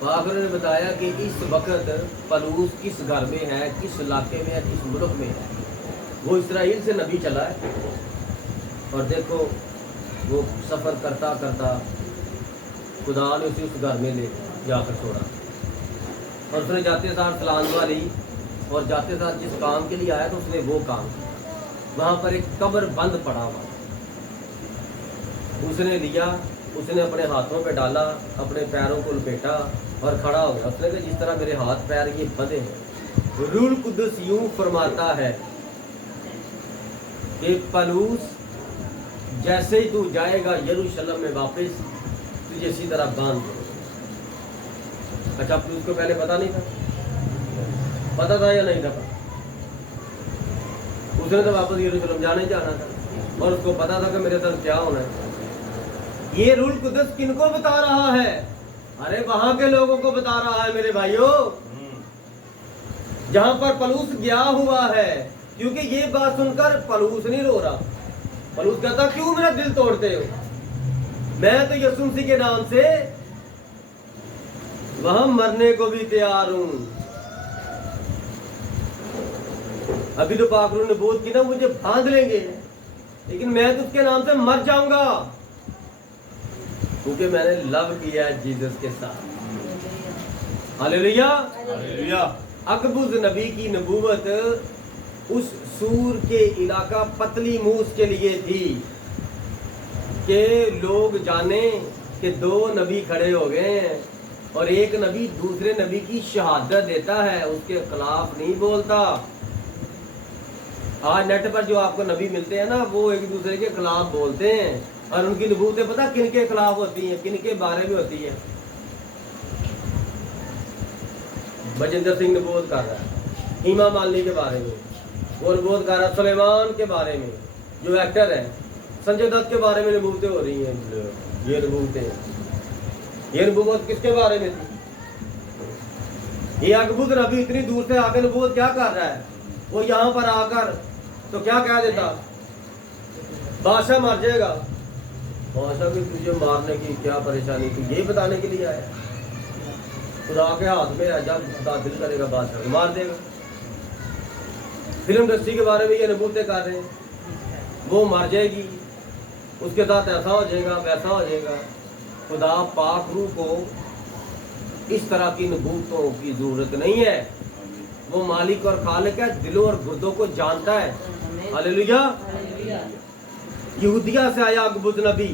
पाकरू ने बताया कि इस वक्त पलूस किस घर में है, किस इलाके में है, किस मुल्क में है। वो इसराइल से नबी चला है और देखो वो सफ़र करता करता खुदा ने उसे उस घर में ले जाकर छोड़ा और उसने जाते साथ सलाम दुआ ली और जाते साथ जिस काम के लिए आया तो उसने वो काम किया। वहाँ पर एक कब्र बंद पड़ा हुआ उसने लिया, उसने अपने हाथों पे डाला, अपने पैरों को लपेटा और खड़ा हो गया। उसने कहा जिस तरह मेरे हाथ पैर ये बंधे हैं, रूह कुद्दुस यूं फरमाता है कि पलूस जैसे ही तू जाएगा यरूशलेम में वापस तुझे इसी तरह बांध दे। अच्छा, पलूस को पहले पता नहीं था? पता था या नहीं था? उसने तो वापस यरूशलेम जाने जाना था और उसको पता था कि मेरे साथ क्या होना है। ये रूह कुद्दुस किनको बता रहा है? अरे वहां के लोगों को बता रहा है मेरे भाइयों, जहां पर पलूस गया हुआ है। क्योंकि ये बात सुनकर पलूस नहीं रो रहा। पलूस कहता क्यों मेरा दिल तोड़ते हो? मैं तो यीशु मसीह के नाम से वहां मरने को भी तैयार हूं। अभी तो पाकरू ने बोल की ना मुझे बांध लेंगे, लेकिन मैं तो उसके नाम से मर जाऊंगा क्योंकि मैंने लव किया है जीसस के साथ। हालेलुया। हालेलुया। अकबुज नबी की नबूवत उस सूर के इलाका पतली मूस के लिए थी कि लोग जाने कि दो नबी खड़े हो गए हैं और एक नबी दूसरे नबी की शहादत देता है, उसके खिलाफ नहीं बोलता। आज नेट पर जो आपको नबी मिलते हैं ना, वो एक दूसरे के खिलाफ बोलते हैं और उनकी नबूवतें पता किन के खिलाफ होती हैं, किन के बारे में होती है। बजिंदर सिंह नबूवत कर रहा है हीमा मालिनी के बारे में, वो नबूवत कर रहा है सुलेमान के बारे में जो एक्टर है, संजय दत्त के बारे में नबूवतें हो रही हैं। ये नबूवत किसके बारे में थी? ये अकबुज नबी इतनी दूर से आकर नबूवत क्या कर रहा है? वो यहाँ पर आकर तो क्या कह देता? बादशाह मर जाएगा। बादशाह की तुझे मारने की क्या परेशानी थी? ये बताने के लिए आया। खुदा के हाथ में है, जब खुदा दिल करेगा बादशाह को मार देगा। फिल्म इंडस्ट्री के बारे में ये नबूवतें कर रहे हैं, वो मर जाएगी, उसके साथ ऐसा हो जाएगा, वैसा हो जाएगा। खुदा पाक रूह को इस तरह की नबूवतों की जरूरत नहीं है। वो मालिक और खालिक है, दिलों और गुर्दों को जानता है। हालेलुया। यहूदिया से आया अकबुज नबी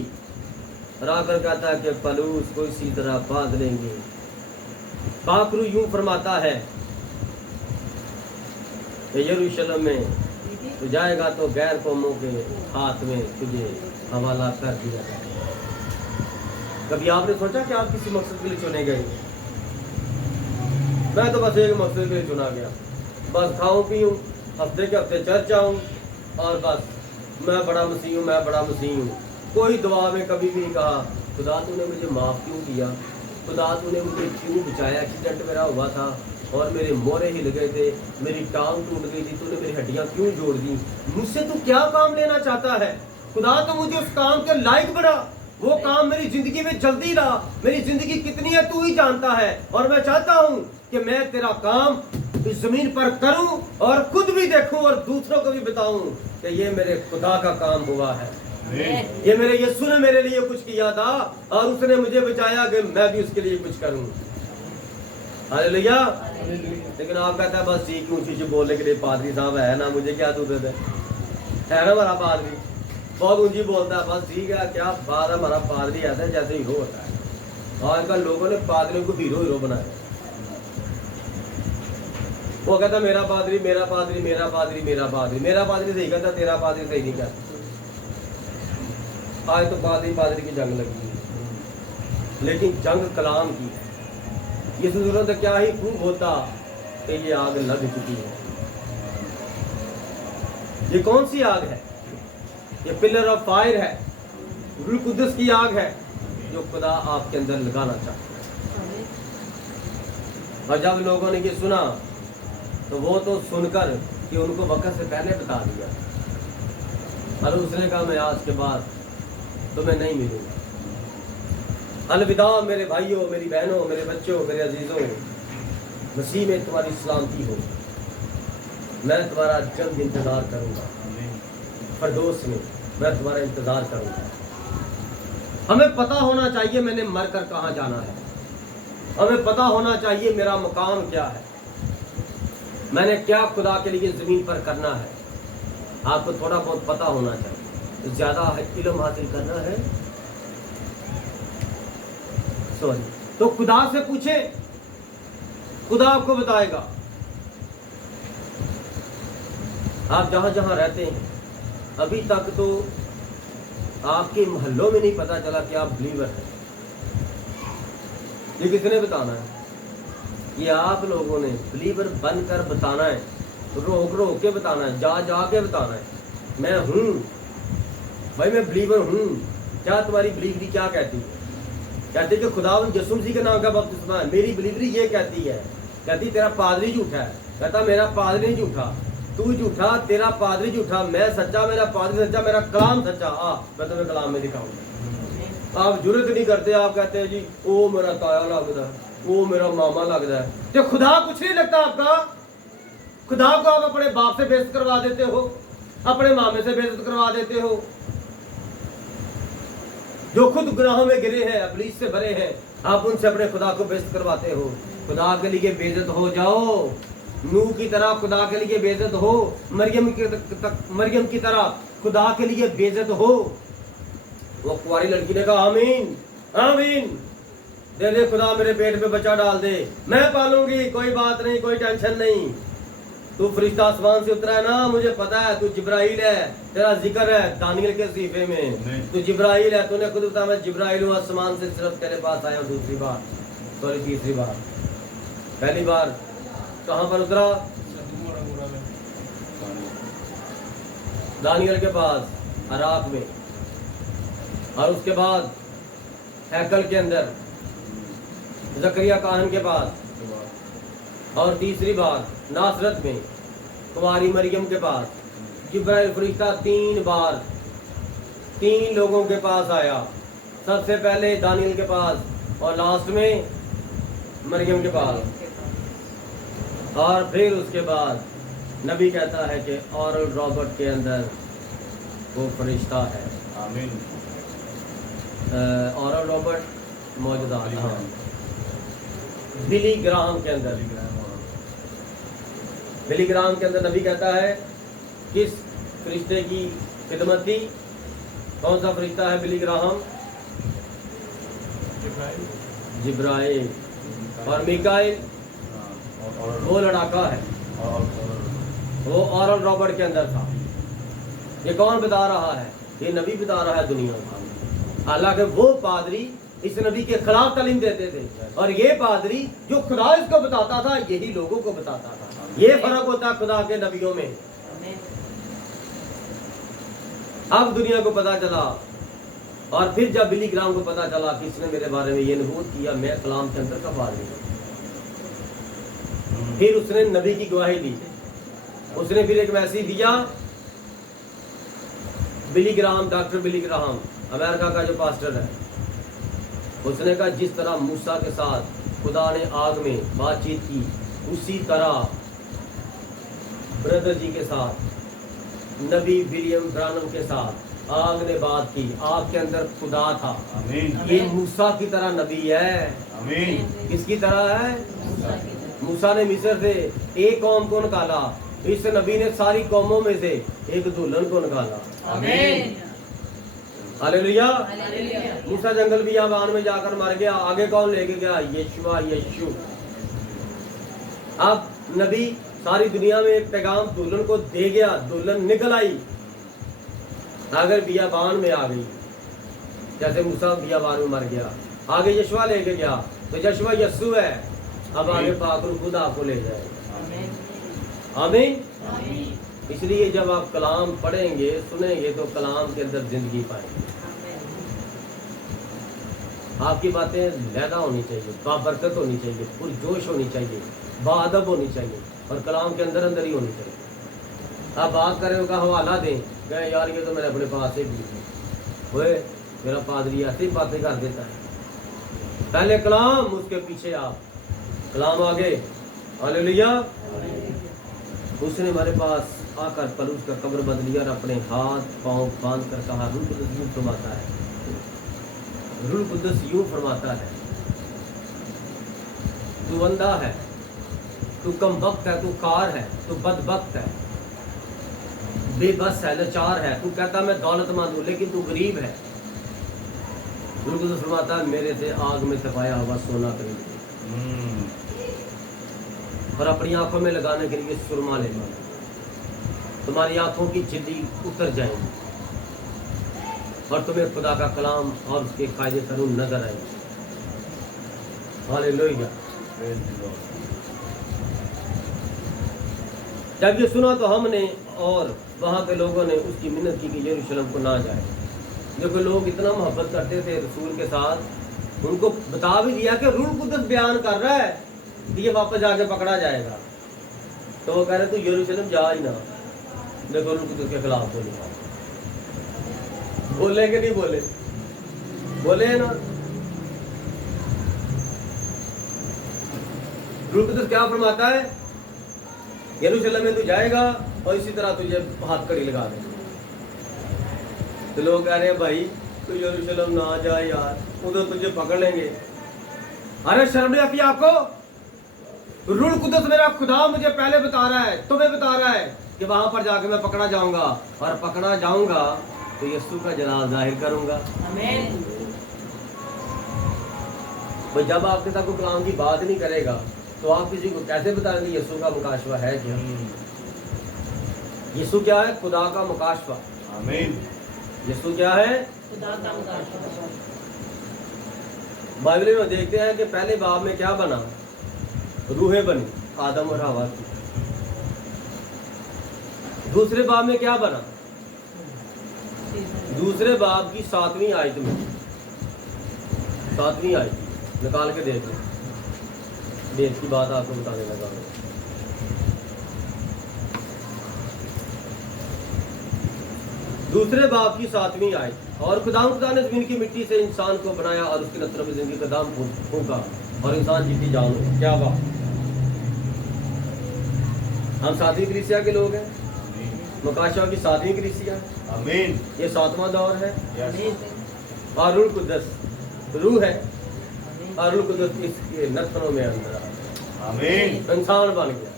और आकर कहता है कि पलूस को इसी तरह बांध लेंगे। पाक रूह यूं फरमाता है कि यरूशलेम में तो जाएगा तो गैर कौमों के हाथ में तुझे हवाला कर दिया जाएगा। कभी आपने सोचा कि आप किसी मकसद के लिए चुने गए? मैं तो बस एक मकसद के लिए चुना गया, बस खाऊं पीऊं, हफ्ते के हफ्ते चर्च आऊं और बस मैं बड़ा मसीह हूँ, मैं बड़ा मसीह हूँ। कोई दुआ में कभी भी कहा खुदा तूने मुझे माफ़ क्यों किया? खुदा तूने मुझे क्यों बचाया? एक्सीडेंट मेरा हुआ था और मेरे मोरे हिल गए थे, मेरी टांग टूट गई थी, तूने मेरी हड्डियाँ क्यों जोड़ दी? मुझसे तू क्या काम लेना चाहता है? खुदा तो मुझे उस काम के लायक बना, वो काम मेरी जिंदगी में जल्दी ला। मेरी जिंदगी कितनी है तू ही जानता है और मैं चाहता हूँ कि मैं तेरा काम इस जमीन पर करूं और खुद भी देखूं और दूसरों को भी बताऊं कि ये मेरे खुदा का काम हुआ है। ये मेरे यीशु ने मेरे लिए कुछ किया था और उसने मुझे बचाया कि मैं भी उसके लिए कुछ करूं। हालेलुया। लेकिन आप कहता है बस ठीक ऊंची ऊंची बोलने के लिए पादरी साहब है ना, मुझे क्या जरूरत है ना? हमारा पादरी बहुत ऊंची बोलता है, बस ठीक है, क्या बात है, हमारा पादरी ऐसा है जैसे हीरो होता है। आजकल लोगों ने पादरियों को हीरो बनाया। वो कहता मेरा पादरी मेरा पादरी मेरा पादरी मेरा पादरी, मेरा पादरी सही कहता, तेरा पादरी सही नहीं कहता। आज तो पादरी की जंग लगी है, लेकिन जंग कलाम की है। ये जरूरत क्या ही खूब होता कि ये आग लग चुकी है। ये कौन सी आग है? ये पिलर ऑफ फायर है, रूह कुद्दुस की आग है जो खुदा आपके अंदर लगाना चाहता है। और जब लोगों ने ये सुना तो वो तो सुनकर कि उनको वक्त से पहले बता दिया। और उसने कहा मैं आज के बाद तो मैं नहीं मिलूंगा। अलविदा मेरे भाइयों, मेरी बहनों, मेरे बच्चों, मेरे अजीजों, मसीह में तुम्हारी सलामती हो। मैं तुम्हारा जल्द इंतज़ार करूंगा, फरदौस में मैं तुम्हारा इंतज़ार करूंगा। हमें पता होना चाहिए मैंने मर कर कहाँ जाना है। हमें पता होना चाहिए मेरा मकाम क्या है, मैंने क्या खुदा के लिए ज़मीन पर करना है। आपको थोड़ा बहुत पता होना चाहिए। ज़्यादा इल्म हासिल करना है तो खुदा से पूछे, खुदा आपको बताएगा। आप जहाँ जहाँ रहते हैं, अभी तक तो आपके मोहल्लों में नहीं पता चला कि आप बिलीवर हैं। ये किसने बताना है? ये आप लोगों ने बिलीवर बनकर बताना है, रोक रोक के बताना है, जा जा के बताना है। मैं हूँ भाई, मैं बिलीवर हूँ। क्या तुम्हारी बिलीवरी क्या कहती है? कहती कि खुदावंद यीशु मसीह के नाम का बपतिस्मा है। मेरी बिलीवरी ये कहती है, कहती तेरा पादरी झूठा है। कहता मेरा पादरी नहीं झूठा, तू झूठा, तेरा पादरी झूठा, मैं सच्चा, मेरा पादरी सच्चा, मेरा कलाम सच्चा। मैं तुम्हें कलाम में दिखाऊंगा। आप जुर्रत नहीं करते, आप कहते हैं जी ओ मेरा ताया लगता है, वो मेरा मामा लगता है। तो खुदा कुछ नहीं लगता आपका। खुदा को आप अपने बाप से बेइज्जत करवा देते हो, अपने मामे से बेइज्जत करवा देते हो। जो खुद गुनाहों में गिरे हैं, इब्लीस से भरे हैं, आप उनसे अपने खुदा को बेइज्जत करवाते हो। खुदा के लिए बेइज्जत हो जाओ, नूह की तरह खुदा के लिए बेइज्जत हो, मरियम की तरह खुदा के लिए बेइज्जत हो। वो कुंवारी लड़की ने कहा आमीन आमीन, दे दे खुदा मेरे पेट पे बच्चा डाल दे, मैं पालूंगी, कोई बात नहीं, कोई टेंशन नहीं। तू फरिश्ता आसमान से उतरा है ना, मुझे पता है, तू जिब्राइल है, तेरा जिक्र है दानियल के सहीफे में, तू जिब्राइल है, तूने खुद बताया मैं जिब्राइल हूँ, आसमान से सिर्फ तेरे पास आया हूँ। दूसरी बार सॉरी तीसरी बार, पहली बार कहाँ पर उतरा? दानियल के पास अराक में, और उसके बाद हैकल के अंदर जकरिया काहन के पास, और तीसरी बार नासरत में कुंवारी मरियम के पास। जिब्राइल फरिश्ता 3 बार 3 लोगों के पास आया। सबसे पहले दानियल के पास और लास्ट में मरियम के पास, और फिर उसके बाद नबी कहता है कि ऑरल रॉबर्ट के अंदर वो फरिश्ता है। आमीन। ऑरल रॉबर्ट मौजूदा, हाँ, बिली ग्राहम के अंदर, बिली ग्राहम के अंदर नबी कहता है किस फरिश्ते की खिदमत थी? कौन सा फरिश्ता है बिली ग्राहम? जिब्राइल। और मिकाइल वो लड़ाका है, वो ऑरल रॉबर्ट के अंदर था। ये कौन बता रहा है? ये नबी बता रहा है दुनिया को। हालांकि वो पादरी इस नबी के खिलाफ तालीम देते थे, और ये पादरी जो खुदा इसको बताता था यही लोगों को बताता था। ये फर्क होता है खुदा के नबियों में। अब दुनिया को पता चला, और फिर जब बिली ग्राहम को पता चला कि इसने मेरे बारे में ये नबूवत किया, मैं कलाम के अंदर का पादरी हूं, फिर उसने नबी की गवाही दी। उसने फिर एक मैसेज दिया। Billy Graham, doctor Billy Graham, America का जो पास्टर है, उसने कहा जिस तरह मूसा के साथ खुदा ने आग में बातचीत की, उसी तरह ब्रदर जी के साथ नबी विलियम ब्रानम के साथ आग ने बात की। आग के अंदर खुदा था। आमीन। ये मूसा की तरह नबी है। आमीन। किसकी तरह है? मूसा ने मिस्र से एक कौम को निकाला, इस नबी ने सारी कौमों में से एक दुल्हन को निकाला। आमीन। हालेलुया। हालेलुया। मूसा जंगल बियाबान में जाकर मर गया, आगे कौन लेके गया? यीशुआ, यीशु। अब नबी सारी दुनिया में पैगाम दुल्हन को दे गया, दुल्हन निकल आई, अगर बियाबान में आ गई, जैसे मूसा बियाबान में मर गया, आगे यीशुआ लेके गया, तो यीशुआ यस्सु है। अब आगे पाक रूह खुद आपको ले जाएगा। आमीन। इसलिए जब आप कलाम पढ़ेंगे, सुनेंगे, तो कलाम के अंदर जिंदगी पाएंगे। आपकी बातें लैदा होनी चाहिए, बाबरकत होनी चाहिए, पुरजोश होनी चाहिए, बाअदब होनी चाहिए, और कलाम के अंदर अंदर ही होनी चाहिए। आप बात करें, उनका हवाला दें, कहें यार ये तो मैंने अपने पास से भी हुए, मेरा पादरी ऐसी बातें कर देता है। पहले कलाम, उसके पीछे आप। कलाम आगे, हालेलुया। उसने हमारे पास आकर पलूस का कब्र बदल लिया और अपने हाथ पांव बांध कर कहा, रूह कुदस यूं फरमाता है, रूह कुदस यूं फरमाता है, तू अंधा है, तू कमबख्त है, तू कार है, तू बदबख्त है, बेबस है, लाचार है, तू कहता मैं दौलतमंद हूँ लेकिन तू गरीब है। रूह कुदस फरमाता है, मेरे से आग में तपाया हुआ सोना खरीद ले और अपनी आंखों में लगाने के लिए सुरमा ले लो, तुम्हारी आंखों की झिल्ली उतर जाएगी और तुम्हें खुदा का कलाम और उसके कायदे कानून नजर आएंगे। हालेलुया। Praise the Lord. जब ये सुना तो हमने और वहाँ के लोगों ने उसकी मिन्नत की कि यरूशलेम को ना जाए। देखो लोग इतना मोहब्बत करते थे रसूल के साथ, उनको बता भी दिया कि रूह कुदस बयान कर रहा है कि ये वापस जाके पकड़ा जाएगा, तो वो कह रहे तू यरूशलेम जा ही ना। देखो रूह कुदस के खिलाफ बोले, बोले कि नहीं बोले? बोले ना। रूह कुदस क्या फरमाता है? यरूशलेम में तू जाएगा और इसी तरह तुझे हाथ कड़ी लगा देंगे। तो लोग कह रहे हैं भाई तू यरूशलेम ना जा यार, उधर तुझे पकड़ लेंगे। अरे शर्म नहीं आती आपको? रूह कुदस मेरा खुदा मुझे पहले बता रहा है, तुम्हें बता रहा है कि वहां पर जाके मैं पकड़ा जाऊंगा और पकड़ा जाऊंगा तो यीशु का जलाल जाहिर करूंगा। आमीन। भाई जब आपके साथ कोई कलाम की बात नहीं करेगा तो आप किसी को कैसे बताएंगे यीशु का मुकाशवा है क्या? यीशु क्या है? खुदा का मुकाशवा। Amen. यीशु क्या है? खुदा का मुकाशवा। बाइबल में देखते हैं कि पहले बाब में क्या बना? रूहें बनी आदम और हवा की। दूसरे बाब में क्या बना? दूसरे बाब की 7वीं आयत में, 7वीं आयत निकाल के देख लो, देश की बात आपको बताने लगा। दूसरे बाब की 7वीं आयत, और खुदा ने जमीन की मिट्टी से इंसान को बनाया और उसके नस्ल में जिंदगी का दाम फूंका और इंसान जीती जान हो। क्या बात? हम 7वीं कलीसिया के लोग हैं, मुकाशवा की 7वीं कलीसिया, Amen. ये 7वां दौर है। Yes. और रूह कुदस रूह है और रूह कुदस इसके नथनों में अंदर आ Amen. इंसान बन गया।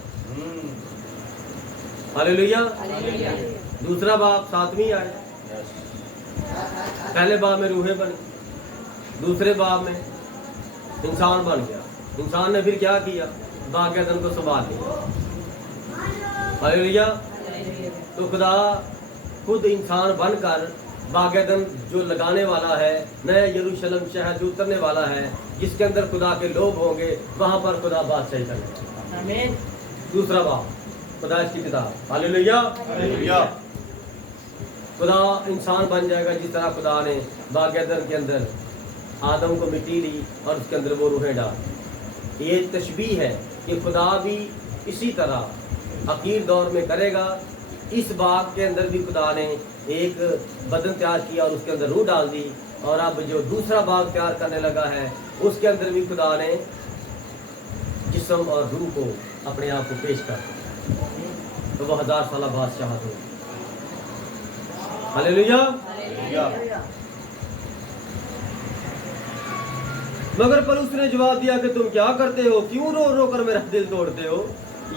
हालेलुया। हालेलुया। दूसरा बाब 7वीं आयत, Yes. पहले बाब में रूहें बनी, दूसरे बाब में इंसान बन गया। इंसान ने फिर क्या किया? बाग-ए-अदन को संभाल लिया। हालेलुया। तो खुदा खुद इंसान बनकर बाग-ए-अदन जो लगाने वाला है, नया यरूशलेम शहर जो उतरने वाला है, जिसके अंदर खुदा के लोग होंगे, वहां पर खुदा बादशाही करेगा। आमीन। दूसरा बाब खुदा की किताब। हालेलुया। Hallelujah. खुदा इंसान बन जाएगा जिस तरह खुदा ने बाग-ए-अदन के अंदर आदम को मिट्टी ली और उसके अंदर वो रूहें डाल। ये तशबीह है कि खुदा भी इसी तरह अखीर दौर में करेगा। इस बाग के अंदर भी खुदा ने एक बदन तैयार किया और उसके अंदर रूह डाल दी, और अब जो दूसरा बाग तैयार करने लगा है उसके अंदर भी खुदा ने जिस्म और रूह को अपने आप को पेश कर दिया। तो वो 1000 साल बादशाह हो। हालेलुया। Hallelujah. मगर पलूस ने जवाब दिया कि तुम क्या करते हो? क्यों रो रो कर मेरा दिल तोड़ते हो?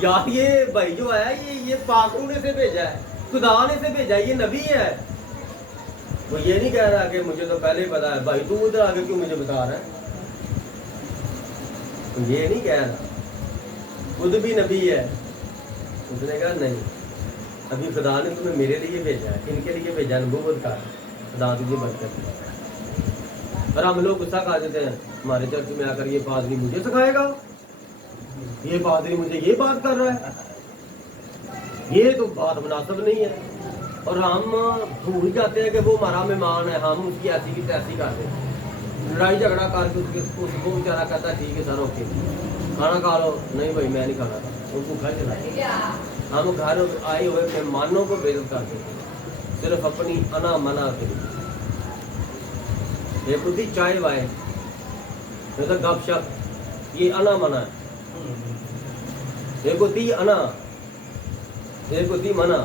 यार ये भाई जो है ये पाकरू ने से भेजा है, खुदा ने से भेजा है, ये नबी है। वो ये नहीं कह रहा कि मुझे तो पहले ही पता है। भाई तू उधर आगे क्यों मुझे बता रहा है? तो ये नहीं कह रहा, खुद भी नबी है। उसने कहा नहीं, अभी खुदा ने तुम्हें मेरे लिए भेजा है, इनके लिए भेजा है, नबूवत का। खुदा तुझे बरकत दे। और हम लोग गुस्सा खा देते हैं, हमारे चर्च में आकर ये पादरी मुझे सिखाएगा, ये पादरी मुझे ये बात कर रहा है, ये तो बात मुनासिब नहीं है। और हम भूल जाते हैं कि वो हमारा मेहमान है, हम उसकी ऐसी की तैसी कर देते हैं। लड़ाई झगड़ा करके उसको बेचारा कहता है ठीक है सर ओके खाना खा लो। नहीं भाई मैं नहीं खाना, वो भूखा चला। हम घर आए हुए मेहमानों को बेइज्जत कर देते हैं सिर्फ अपनी अना मना के लिए। एक होती चाय वाय, मतलब गपशप, ये अना मना है। एक होती अना, एक होती मना।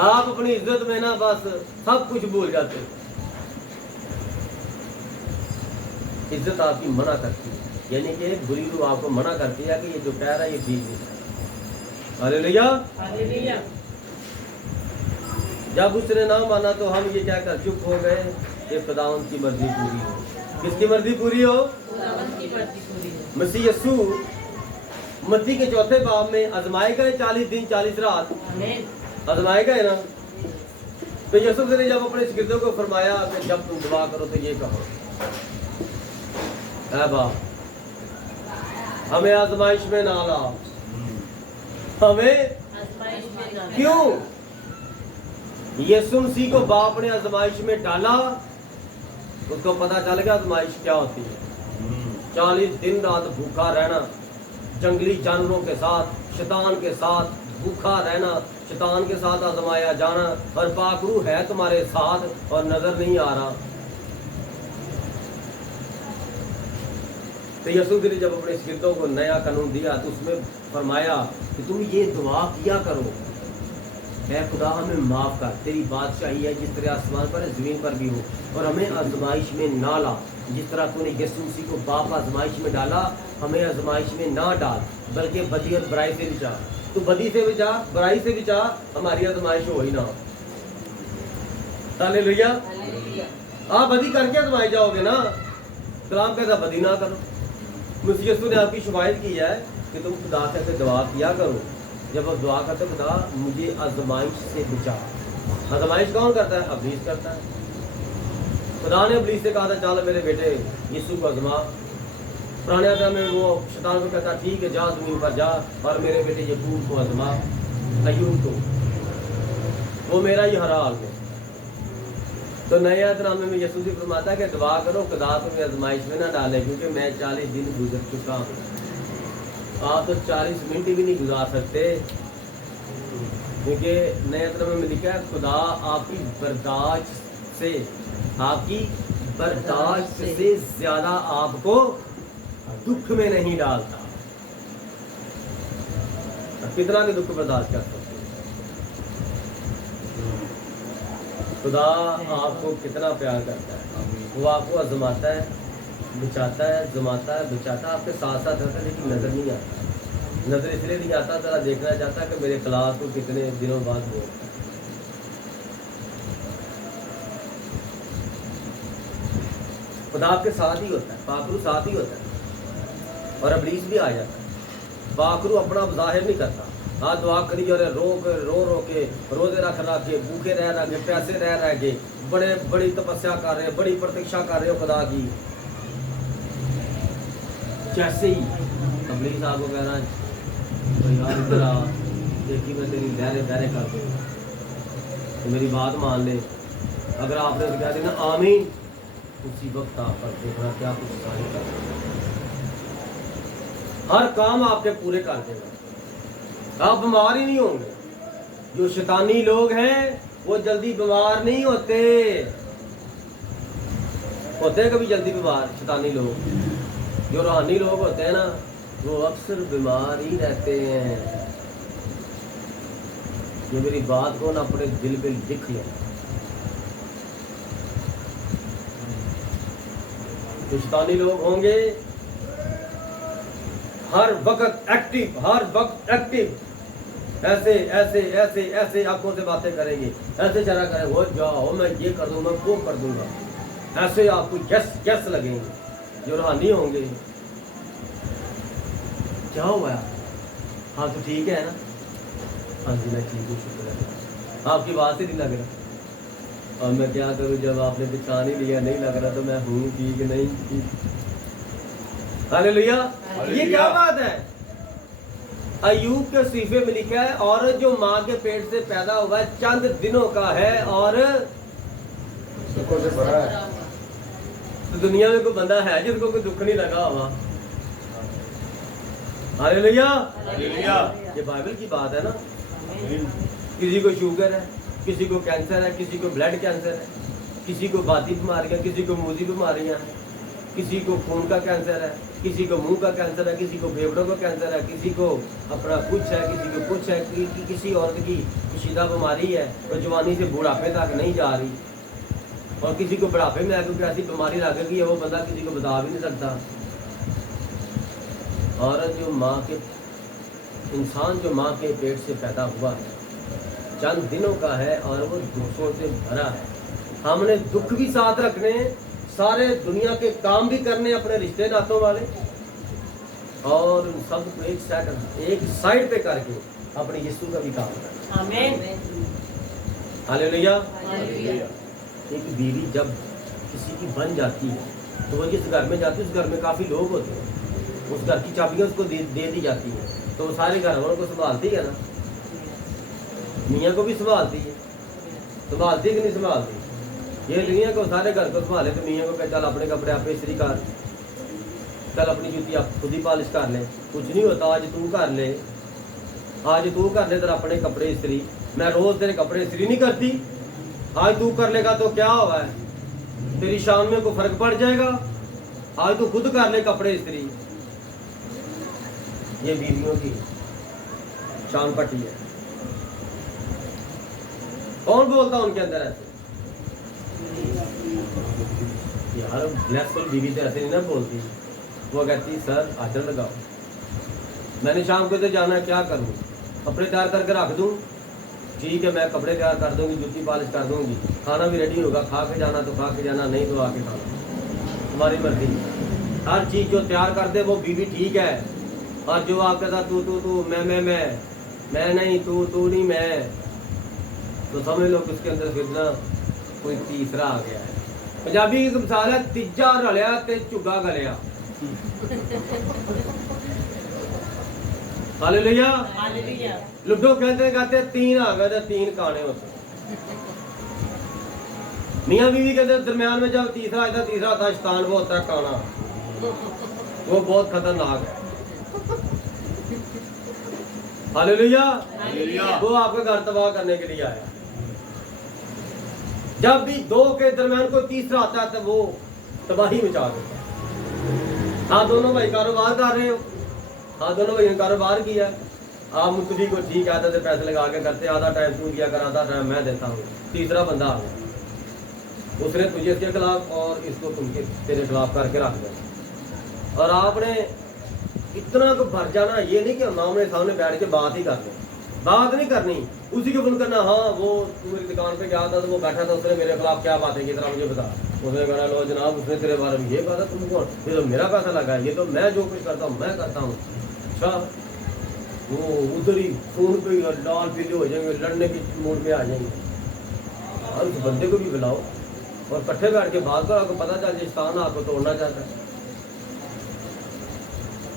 आप अपनी इज्जत में ना बस सब कुछ भूल जाते हो। इज्जत आपकी मना करती है, यानी कि बुरी रूह आपको मना करती है कि ये जो कह रहा है ये ठीक नहीं है। हालेलुया। हालेलुया। जब उसने ना माना तो हम ये क्या कर चुप हो गए कि खुदावंद की मर्जी पूरी हो। किसकी मर्जी पूरी हो? खुदावंद की मर्जी पूरी हो। मसीह यीशु मत्ती के चौथे बाब में आजमाए गए 40 दिन 40 रात, आमीन। आजमाए गए ना। तो यीशु ने जब अपने शिगिर्दों को फरमाया कि जब तुम दुआ करो तो ये कहो, ऐ बाप हमें आजमाइश में ना लाओ। हमें आजमाइश में ना क्यों? यीशु मसीह को बाप ने आजमाइश में डाला, उसको पता चल गया आजमाइश क्या होती है। 40 दिन रात भूखा रहना, जंगली जानवरों के साथ, शैतान के साथ भूखा रहना, शैतान के साथ आजमाया जाना, और पाक रूह है तुम्हारे साथ और नजर नहीं आ रहा। तो यीशु ने जब अपने शिगिर्दों को नया कानून दिया तो उसमें फरमाया कि तुम ये दुआ किया करो, ऐ खुदा हमें माफ कर, तेरी बादशाही है जिस तरह आसमान पर है जमीन पर भी हो, और हमें आजमाइश में ना ला। जिस तरह तूने यीशु मसीह को बाप आजमाइश में डाला, हमें आजमाइश में ना डाल, बल्कि बदी और बुराई से बचा। तू बदी से बचा, बुराई से बचा, हमारी आजमाइश हो ही ना। हालेलुया। हालेलुया। आप बदी करके आजमाए जाओगे ना। कलाम कहता बदी ना करो। मसीह यीशु ने आपकी शिफायत की है कि तुम खुदा से दुआ किया करो। जब आप दुआ करते हो खुदा मुझे आजमाइश से बचा। आजमाइश कौन करता है? अब्लीस करता है। खुदा ने अब्लीस से कहा था चल मेरे बेटे यीशु को आजमा। पुराने आदम में वो शैतान को कहता ठीक है जा जमीन पर जा और मेरे बेटे यकूब को आजमा, अय्यूब को, वो मेरा ही हरा हाल है। तो नए नामे में यीशु जी फरमाता है कि दुआ करो खुदा तुम्हें आजमाइश में ना डाले, क्योंकि मैं 40 दिन गुजर चुका हूँ। आप तो 40 मिनट भी नहीं गुजार सकते, क्योंकि नए नामे में लिखा है खुदा आपकी बर्दाश्त से ज्यादा आपको दुख में नहीं डालता। कितना भी दुख बर्दाश्त कर सकते। खुदा आपको कितना प्यार करता है, वो आपको आजमाता है, बचाता है, जमाता है, बचाता है, आपके साथ साथ रहता है, लेकिन नजर नहीं आता। नजर इसलिए नहीं आता, जरा देखना चाहता है कि मेरे खिलाफ को कितने दिनों बाद वो। खुदा आपके साथ ही होता है, पाखरू साथ ही होता है, और अबलीस भी आ जाता है। पाखरू अपना जाहिर नहीं करता। हाँ दुआ करी और रो के रोजे रख के भूखे रह के प्यासे रह के बड़ी तपस्या कर रहे हैं, बड़ी प्रतीक्षा कर रहे हो खुदा की। जैसे ही अबलीस आपको कह रहा है तो यार इधर आ, देखी मैं तेरी लहरे कर दूँ तो मेरी बात मान ले। अगर आपने उसे कह देना आमीन, उसी वक्त आप पर देखना क्या कुछ कर, हर काम आपके पूरे कर देगा। आप बीमार ही नहीं होंगे। जो शैतानी लोग हैं वो जल्दी बीमार नहीं होते कभी जल्दी बीमार। शैतानी लोग, जो रूहानी लोग होते हैं ना, वो अक्सर बीमार ही रहते हैं। जो मेरी बात को ना अपने दिल पे लिख लें। जो शैतानी लोग होंगे हर वक्त एक्टिव, ऐसे ऐसे ऐसे ऐसे आंखों से बातें करेंगे, ऐसे चला करें हो जाओ मैं ये कर दूंगा वो कर दूंगा, ऐसे आपको यस लगेंगे। जो रूहानी होंगे क्या हुआ है? हाँ तो ठीक है ना, हाँ जी मैं ठीक हूँ, शुक्र है। आपकी बात ही नहीं लग रहा, और मैं क्या करूँ जब आपने पहचान ही लिया नहीं लग रहा तो मैं हूँ ठीक नहीं ठीक। हालेलुया। ये क्या बात है? अय्यूब के सीफे में लिखा है औरत जो माँ के पेट से पैदा हुआ है चंद दिनों का है और दुखों से भरा है। तो दुनिया में कोई बंदा है जिसको कोई दुख नहीं लगा हुआ? हालेलुया। हालेलुया। ये बाइबल की बात है ना। आमीन। किसी को शुगर है, किसी को कैंसर है, किसी को ब्लड कैंसर है, किसी को बाती बीमारियाँ, किसी को मूजी बीमारियाँ हैं, किसी को खून का कैंसर है, किसी को मुंह का कैंसर है, किसी को फेफड़ों का कैंसर है, किसी को अपना कुछ है, किसी को कुछ है, किसी औरत की कशीदा बीमारी है तो जवानी से बुढ़ापे तक नहीं जा रही, और किसी को बुढ़ापे में आकर ऐसी बीमारी लग गई है वो बंदा किसी को बता भी नहीं सकता। औरत जो माँ के इंसान जो माँ के पेट से पैदा हुआ है चंद दिनों का है और वो दुखों से भरा है। हमने दुख भी साथ रखने, सारे दुनिया के काम भी करने अपने रिश्ते नातों वाले, और उन सब को एक साइड पे करके अपने यीशु का भी काम करना। आमीन। हालेलुया। हालेलुया। एक बीवी जब किसी की बन जाती है तो वो जिस घर में जाती है उस घर में काफ़ी लोग होते हैं, उस घर की चाबियाँ उसको दे दी जाती है तो वो सारे घर वालों को संभालती है ना, मियाँ को भी संभालती है, संभालती है कि नहीं संभालती? ये दुनिया को सारे घर को संभाले तो मियाँ को कहे चल अपने कपड़े आप इस्त्री कर, चल अपनी जूती आप खुद ही पॉलिश कर ले, कुछ नहीं होता, आज तू कर ले, आज तू कर ले तेरे अपने कपड़े इस्त्री, मैं रोज़ तेरे कपड़े इस्त्री नहीं करती, आज तू कर लेगा तो क्या हुआ है, तेरी शान में कोई फर्क पड़ जाएगा, आज तू खुद कर ले कपड़े इस्त्री। ये बीवियों की शान पट्टी है। कौन बोलता उनके अंदर ऐसे? यार ब्लेसफुल बीवी तो ऐसे नहीं ना बोलती, वो कहती सर आचरण लगाओ, मैंने शाम को तो जाना, क्या करूँ, कपड़े तैयार करके रख दूँ, ठीक है मैं कपड़े तैयार कर दूँगी, जूती पॉलिश कर दूँगी, खाना भी रेडी होगा, खा के जाना तो खा के जाना, नहीं तो आके खाना, तुम्हारी मर्जी। हर चीज़ जो तैयार कर दे वो बीवी ठीक है, और जो आप कहता तू मैं नहीं, तू नहीं मैं, तो समझ लो उसके अंदर फिर ना कोई तीसरा आ गया है। पंजाबी की मिसाल है तीजा रलिया ते झुग्गा गलिया। हालेलुया। हालेलुया। लुड्डो कहते तीन आ गए, तीन काने होते। मियाँ बीवी कहते दरमियान में जब तीसरा आता, तीसरा था शैतान, वो होता है काना, वो बहुत खतरनाक है। हालेलुया। वो आपका घर तबाह करने के लिए आया। जब भी दो के दरमियान कोई तीसरा आता है तो वो तबाही मचा देता। हाँ दोनों भाई कारोबार कर रहे हो, हाँ दोनों भाई ने कारोबार किया, आप मुख्तरी को ठीक आते थे पैसे लगा के करते, आधा टाइम तू दिया कर, आधा टाइम मैं देता हूँ, तीसरा बंदा आ गया, उसने तुझे इसके खिलाफ और इसको तुमके तेरे खिलाफ करके रख दिया। और आपने इतना को भर जाना, ये नहीं कि हम आमने सामने बैठ के बात ही कर लें, बात नहीं करनी, उसी को फोन करना, हाँ वो मेरी दुकान पे गया था तो वो बैठा था, उसने मेरे खिलाफ क्या बात है कि तरह मुझे बता, उसने कहा लो जनाब उसने तेरे बारे में ये कहा था, तुम कौन, ये तो मेरा पैसा लगा है, ये तो मैं जो कुछ करता हूँ मैं करता हूँ। अच्छा वो उधर ही फोन पे लाल पीले हो जाएंगे, लड़ने की मूड में आ जाएंगे। और उस बंदे को भी बुलाओ और इकट्ठे बैठ के बात करो, आपको पता चल जाए शैतान आपको तोड़ना चाहता है।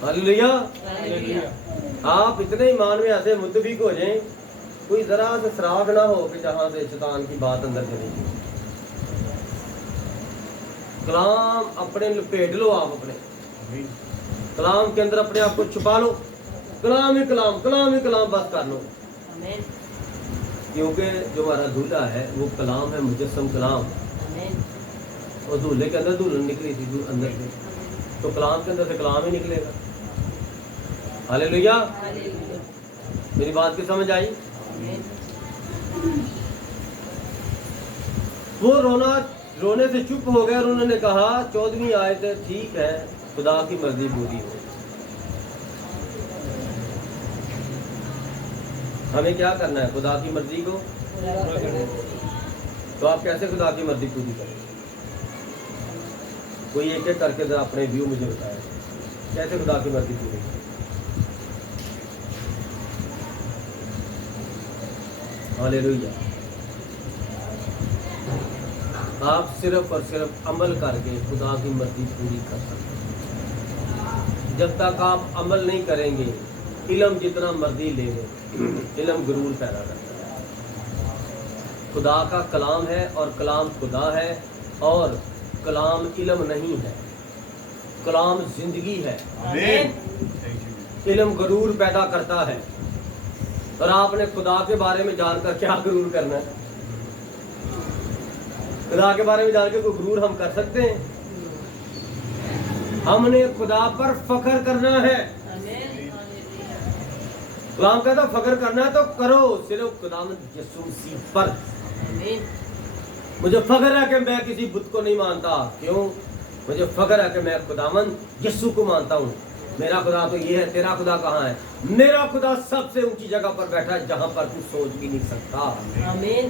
हालेलुया। आप इतने ईमान में ऐसे मुतफिक हो जाएं, कोई जरा से सराग ना हो कि जहां से शैतान की बात अंदर चलेगी। कलाम अपने लपेट लो, आप अपने कलाम के अंदर अपने आप को छुपा लो, कलाम ही कलाम, कलाम ही कलाम बस कर लो। आमीन। क्योंकि जो हमारा दूल्हा है वो कलाम है, मुजस्सम कलाम, आमीन। और दूल्हे के अंदर दुल्हन निकली थी अंदर से, तो कलाम के अंदर से कलाम ही निकलेगा। हालेलुया। हालेलुया। मेरी बात की समझ आई? आमीन। वो रोने से चुप हो गए और उन्होंने कहा 14वीं आयत है, ठीक है खुदा की मर्जी पूरी हो। हमें क्या करना है? खुदा की मर्जी को। तो आप कैसे खुदा की मर्जी पूरी करें? कोई एक एक करके जरा अपने व्यू मुझे बताएं, कैसे खुदा की मर्जी पूरी करें? हालेलुया। आप सिर्फ और सिर्फ अमल करके खुदा की मर्जी पूरी कर सकते हैं। जब तक आप अमल नहीं करेंगे, इल्म जितना मर्जी ले लें, इल्म गुरूर पैदा करता है। खुदा का कलाम है और कलाम खुदा है, और कलाम इल्म नहीं है, कलाम जिंदगी है। आमीन। इल्म गुरूर पैदा करता है, और आपने खुदा के बारे में जानकर क्या गुरूर करना है? खुदा के बारे में जान के कोई गुरूर हम कर सकते हैं? हमने खुदा पर फख्र करना है। आमीन। गुलाम कहता फख्र करना है तो करो सिर्फ खुदावंद यीशु मसीह पर। आमीन। मुझे फख्र है कि मैं किसी बुत को नहीं मानता। क्यों? मुझे फख्र है कि मैं खुदावंद यीशु को मानता हूँ। मेरा खुदा तो ये है, तेरा खुदा कहाँ है? मेरा खुदा सबसे ऊंची जगह पर बैठा है जहाँ पर तू सोच भी नहीं सकता। आमीन।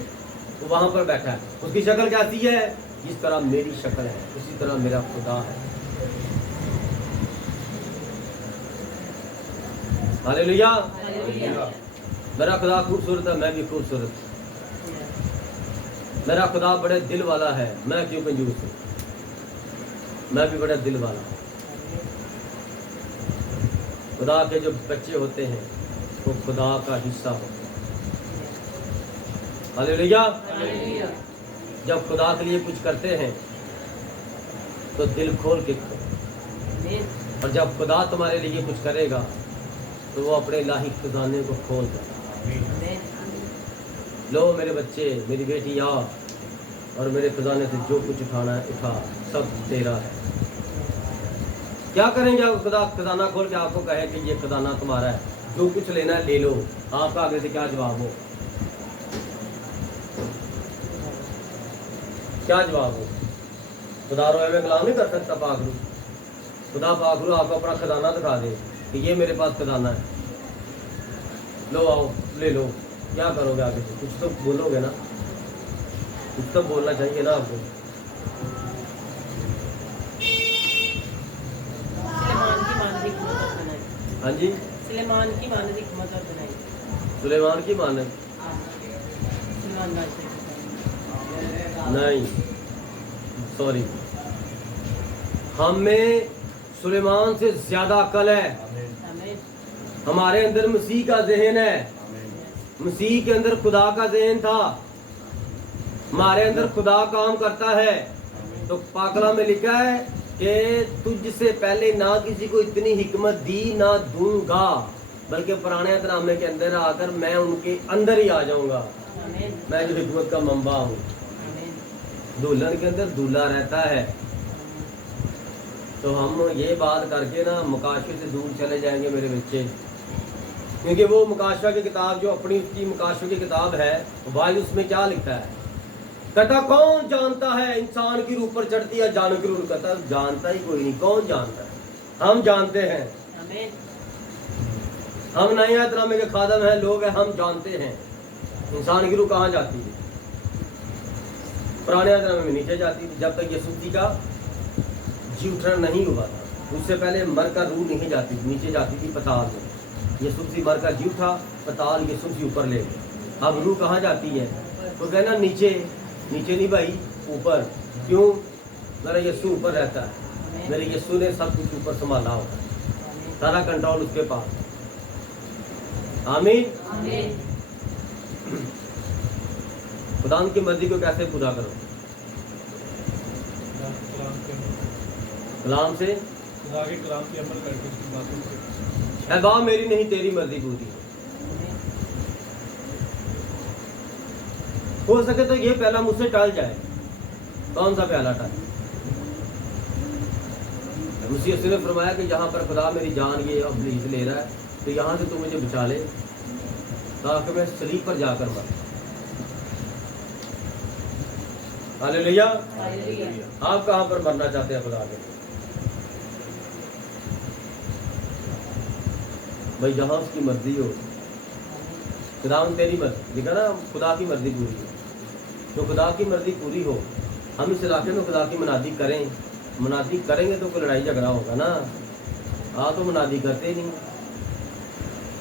वो वहां पर बैठा है। उसकी शक्ल कैसी है? जिस तरह मेरी शक्ल है उसी तरह मेरा खुदा है। हालेलुया। हालेलुया। मेरा खुदा खूबसूरत है, मैं भी खूबसूरत। मेरा खुदा बड़े दिल वाला है, मैं क्यों कंजूस हूँ? मैं भी बड़ा दिल वाला हूँ। खुदा के जो बच्चे होते हैं वो खुदा का हिस्सा होते हैं। हालेलुया। हालेलुया। जब खुदा के लिए कुछ करते हैं तो दिल खोल के करो, आमीन। और जब खुदा तुम्हारे लिए कुछ करेगा तो वो अपने इलाही खजाने को खोल देगा। आमीन। लो मेरे बच्चे, मेरी बेटी आ, और मेरे खजाने से जो कुछ उठाना है उठा, सब तेरा है। क्या करेंगे आप? खुदा खजाना खोल के आपको कहे कि ये खजाना तुम्हारा है, जो कुछ लेना है ले लो। आपका आगे से क्या जवाब हो? क्या जवाब हो? खुदा रोए में कलाम नहीं कर सकता पाखरू। खुदा पाखरू आपको अपना खजाना दिखा दे कि ये मेरे पास खजाना है, लो आओ ले लो। क्या करोगे आगे से? कुछ तो बोलोगे ना, कुछ तो बोलना चाहिए ना आपको। सुलेमान की मानसिक मदद बनाई। हाँ जी, सुलेमान की मानसिक मदद बनाई। सुलेमान की मानक सुलेमान बादशाह की। नहीं, सॉरी, हमें सुलेमान से ज्यादा अकल है। आमीन। हमारे अंदर मसीह का ज़हन है। मसीह के अंदर खुदा का ज़हन था, हमारे अंदर खुदा काम करता है। तो पाकला में लिखा है कि तुझसे पहले ना किसी को इतनी हिकमत दी ना दूंगा, बल्कि पुराने नामे के अंदर आकर मैं उनके अंदर ही आ जाऊंगा। आमीन। मैं जो हिकमत का मंबा हूँ। आमीन। दुल्हन के अंदर दूल्हा रहता है। तो हम ये बात करके ना मुकाशे से दूर चले जाएंगे मेरे बच्चे, क्योंकि वो मुकाशा की किताब जो अपनी उसकी मुकाशे की किताब है, भाई उसमें क्या लिखा है? कहता कौन जानता है इंसान की रूह पर चढ़ती है जानवर की रूह? कहता जानता ही कोई नहीं। कौन जानता है? हम जानते हैं। आमीन। हम नए एहतरामे के खादम हैं, लोग हैं, हम जानते हैं इंसान की रूह कहाँ जाती है। पुराने एहतरामे में नीचे जाती थी, जब तक यीशु का जी उठना नहीं हुआ था। उससे पहले मर का रूह नहीं जाती थी, नीचे जाती थी पताल में। यीशु मर का जी उठा, पताल यीशु ऊपर ले गए। अब रूह कहाँ जाती है? वो कहना नीचे। नीचे नहीं भाई, ऊपर। क्यों? मेरा यीशु ऊपर रहता है, मेरे यीशु ने सब कुछ ऊपर संभाला होता है, सारा कंट्रोल उसके पास। आमीन। आमीन। खुदा की मर्जी को कैसे पूरा करो? कलाम से, खुदा के कलाम की अमल करके उसकी बातों से। ऐ बाप मेरी नहीं तेरी मर्जी पूरी हो सके तो ये पहला मुझसे टल जाए। कौन सा पहला टल? मुझसे उसने फरमाया कि यहाँ पर खुदा मेरी जान ये अबलीस ले रहा है, तो यहाँ से तू मुझे बचा ले ताकि मैं सलीब पर जाकर मर। हालेलुया। हालेलुया। आप कहाँ पर मरना चाहते हैं खुदा के? भाई जहाँ उसकी मर्जी हो। खुदा तेरी मर्जी लिखा ना, खुदा की मर्जी पूरी हो। तो खुदा की मर्जी पूरी हो, हम इस इलाके में खुदा की मुनादी करें। मुनादी करेंगे तो कोई लड़ाई झगड़ा होगा ना। आप तो मुनादी करते ही नहीं।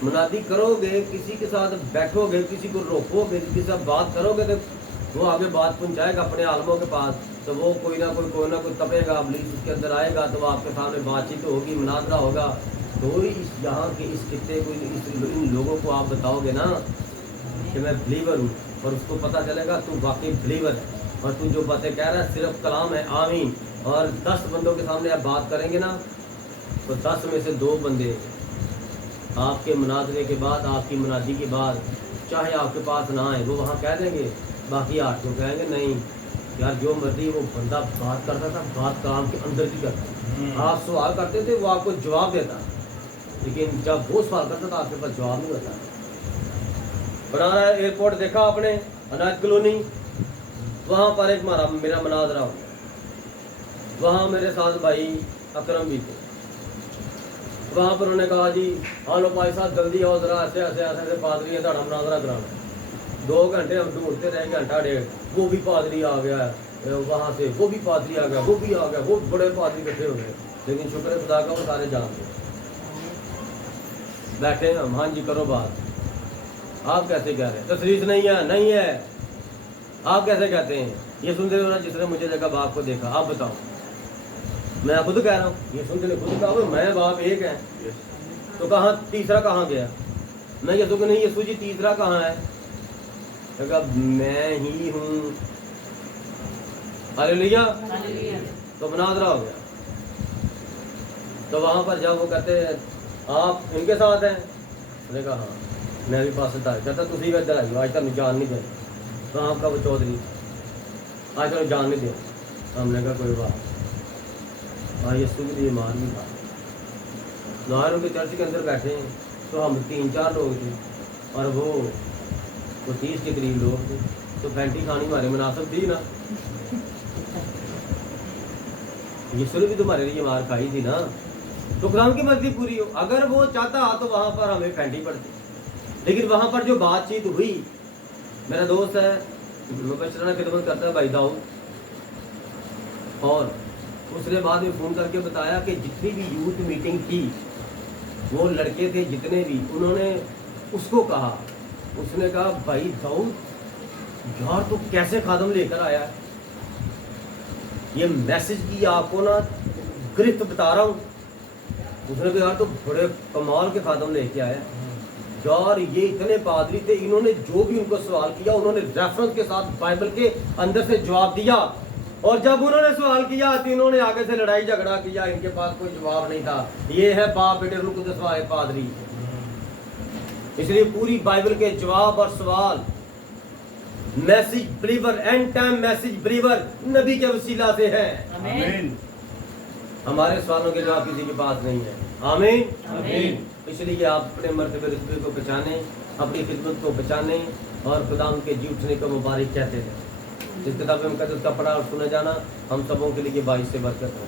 मुनादी करोगे, किसी के साथ बैठोगे, किसी को रोकोगे, किसी के साथ बात करोगे तो वो आगे बात पहुंचाएगा अपने आलमों के पास, तो वो कोई ना कोई तपेगा, अबलीस उसके अंदर आएगा, तो वो आपके सामने बातचीत होगी, मुनाजरा होगा। तो इस यहाँ के इस किस्से को, इन लोगों को आप बताओगे ना कि मैं बिलीवर हूँ, और उसको पता चलेगा तू वाकई बिलीवर है, और तू जो बातें कह रहा है सिर्फ कलाम है, आमीन। और 10 बंदों के सामने आप बात करेंगे ना, तो 10 में से 2 बंदे आपके मुनाजरे के बाद, आपकी मुनादी के बाद, चाहे आपके पास ना आए, वो वहाँ कह देंगे, बाकी 8 को कहेंगे नहीं यार जो मर्जी वो बंदा बात करता था, बात काम के अंदर की करता। आप सवाल करते थे, वो आपको जवाब देता, लेकिन जब वो सवाल करता था आपके पास जवाब नहीं होता। बनारस एयरपोर्ट देखा आपने, अनाज कॉलोनी, वहाँ पर एक मेरा मुनाजरा हो गया। वहाँ मेरे साथ भाई अकरम भी थे। वहाँ पर उन्होंने कहा जी हाँ लो भाई साहब जल्दी आओ जरा, ऐसे ऐसे ऐसे ऐसे पादरी है, ताड़ा मुनाजरा कराना। 2 घंटे हम ढूंढते रहे, घंटा डेढ़, वो भी पादरी आ गया है वहाँ से, वो भी पादरी आ गया, वो भी आ गया, वो बड़े पादरी इकट्ठे हो गए। लेकिन शुक्र है खुदा का, वो सारे जानते बैठे हम। हाँ जी करो बात। आप कैसे कह रहे हैं तशरीफ नहीं है? नहीं है। आप कैसे कहते हैं? ये सुनते हो ना जिसने मुझे जगह बाप को देखा। आप बताओ, मैं खुद कह रहा हूँ, ये सुनते ने खुद कहा मैं बाप एक है, तो कहाँ तीसरा कहाँ गया? मैं ये तो नहीं यीशु जी तीसरा कहाँ है? कहा मैं ही हूँ। हालेलुया। हालेलुया। तो मुनाजरा हो गया। तो वहाँ पर जब वो कहते हैं आप इनके साथ हैं, मैंने कहा हाँ मैं भी पास था। कहता तुसी का इधर आई, आज तक जान नहीं दे। तो आपका वो चौधरी आज तक जान नहीं दिया। हमने कहा कोई बात। हाँ यीशु के लिए मान भी था। नारों के चर्च के अंदर बैठे हैं, तो हम 3-4 लोग थे और वो 30 के करीब लोग थे। तो फैंटी खानी हमारे मुनासिब थी ना। यीशु ने भी तुम्हारे लिए मार खाई थी ना, तो खुदा की मर्जी पूरी हो। अगर वो चाहता तो वहाँ पर हमें फैंटी पड़ती, लेकिन वहाँ पर जो बातचीत हुई, मेरा दोस्त है मुबशराना खिदमत करता है भाई दाऊद, और उसने बाद में फ़ोन करके बताया कि जितनी भी यूथ मीटिंग थी, वो लड़के थे जितने भी, उन्होंने उसको कहा, उसने कहा भाई दाऊद यार तू कैसे खादम लेकर आया है, ये मैसेज की आपको ना गिरफ्त बता रहा हूँ। उसने कहा यार तो बड़े कमाल के खादम लेके आया यार, ये इतने पादरी थे, इन्होंने जो भी उनको सवाल किया उन्होंने रेफरेंस के साथ बाइबल के अंदर से जवाब दिया, और जब उन्होंने सवाल किया तो इन्होंने आगे से लड़ाई झगड़ा किया, इनके पास कोई जवाब नहीं था। ये है बाप बेटे रूह कुद्दूस वाले पादरी। इसलिए पूरी बाइबल के जवाब और सवाल message believer, and time message believer नबी के वसीला से है। आमीन। हमारे सवालों के जवाब किसी के पास नहीं है। आमीन। आमीन। इसलिए आप अपने मर्तबे रुतबे को पहचाने, अपनी खिदमत को पहचाने, और खुदा के जी उठने को मुबारक कहते थे। इस किताब मुक़द्दस का पढ़ा और सुना जाना हम सबों के लिए बाइस से बरकत है।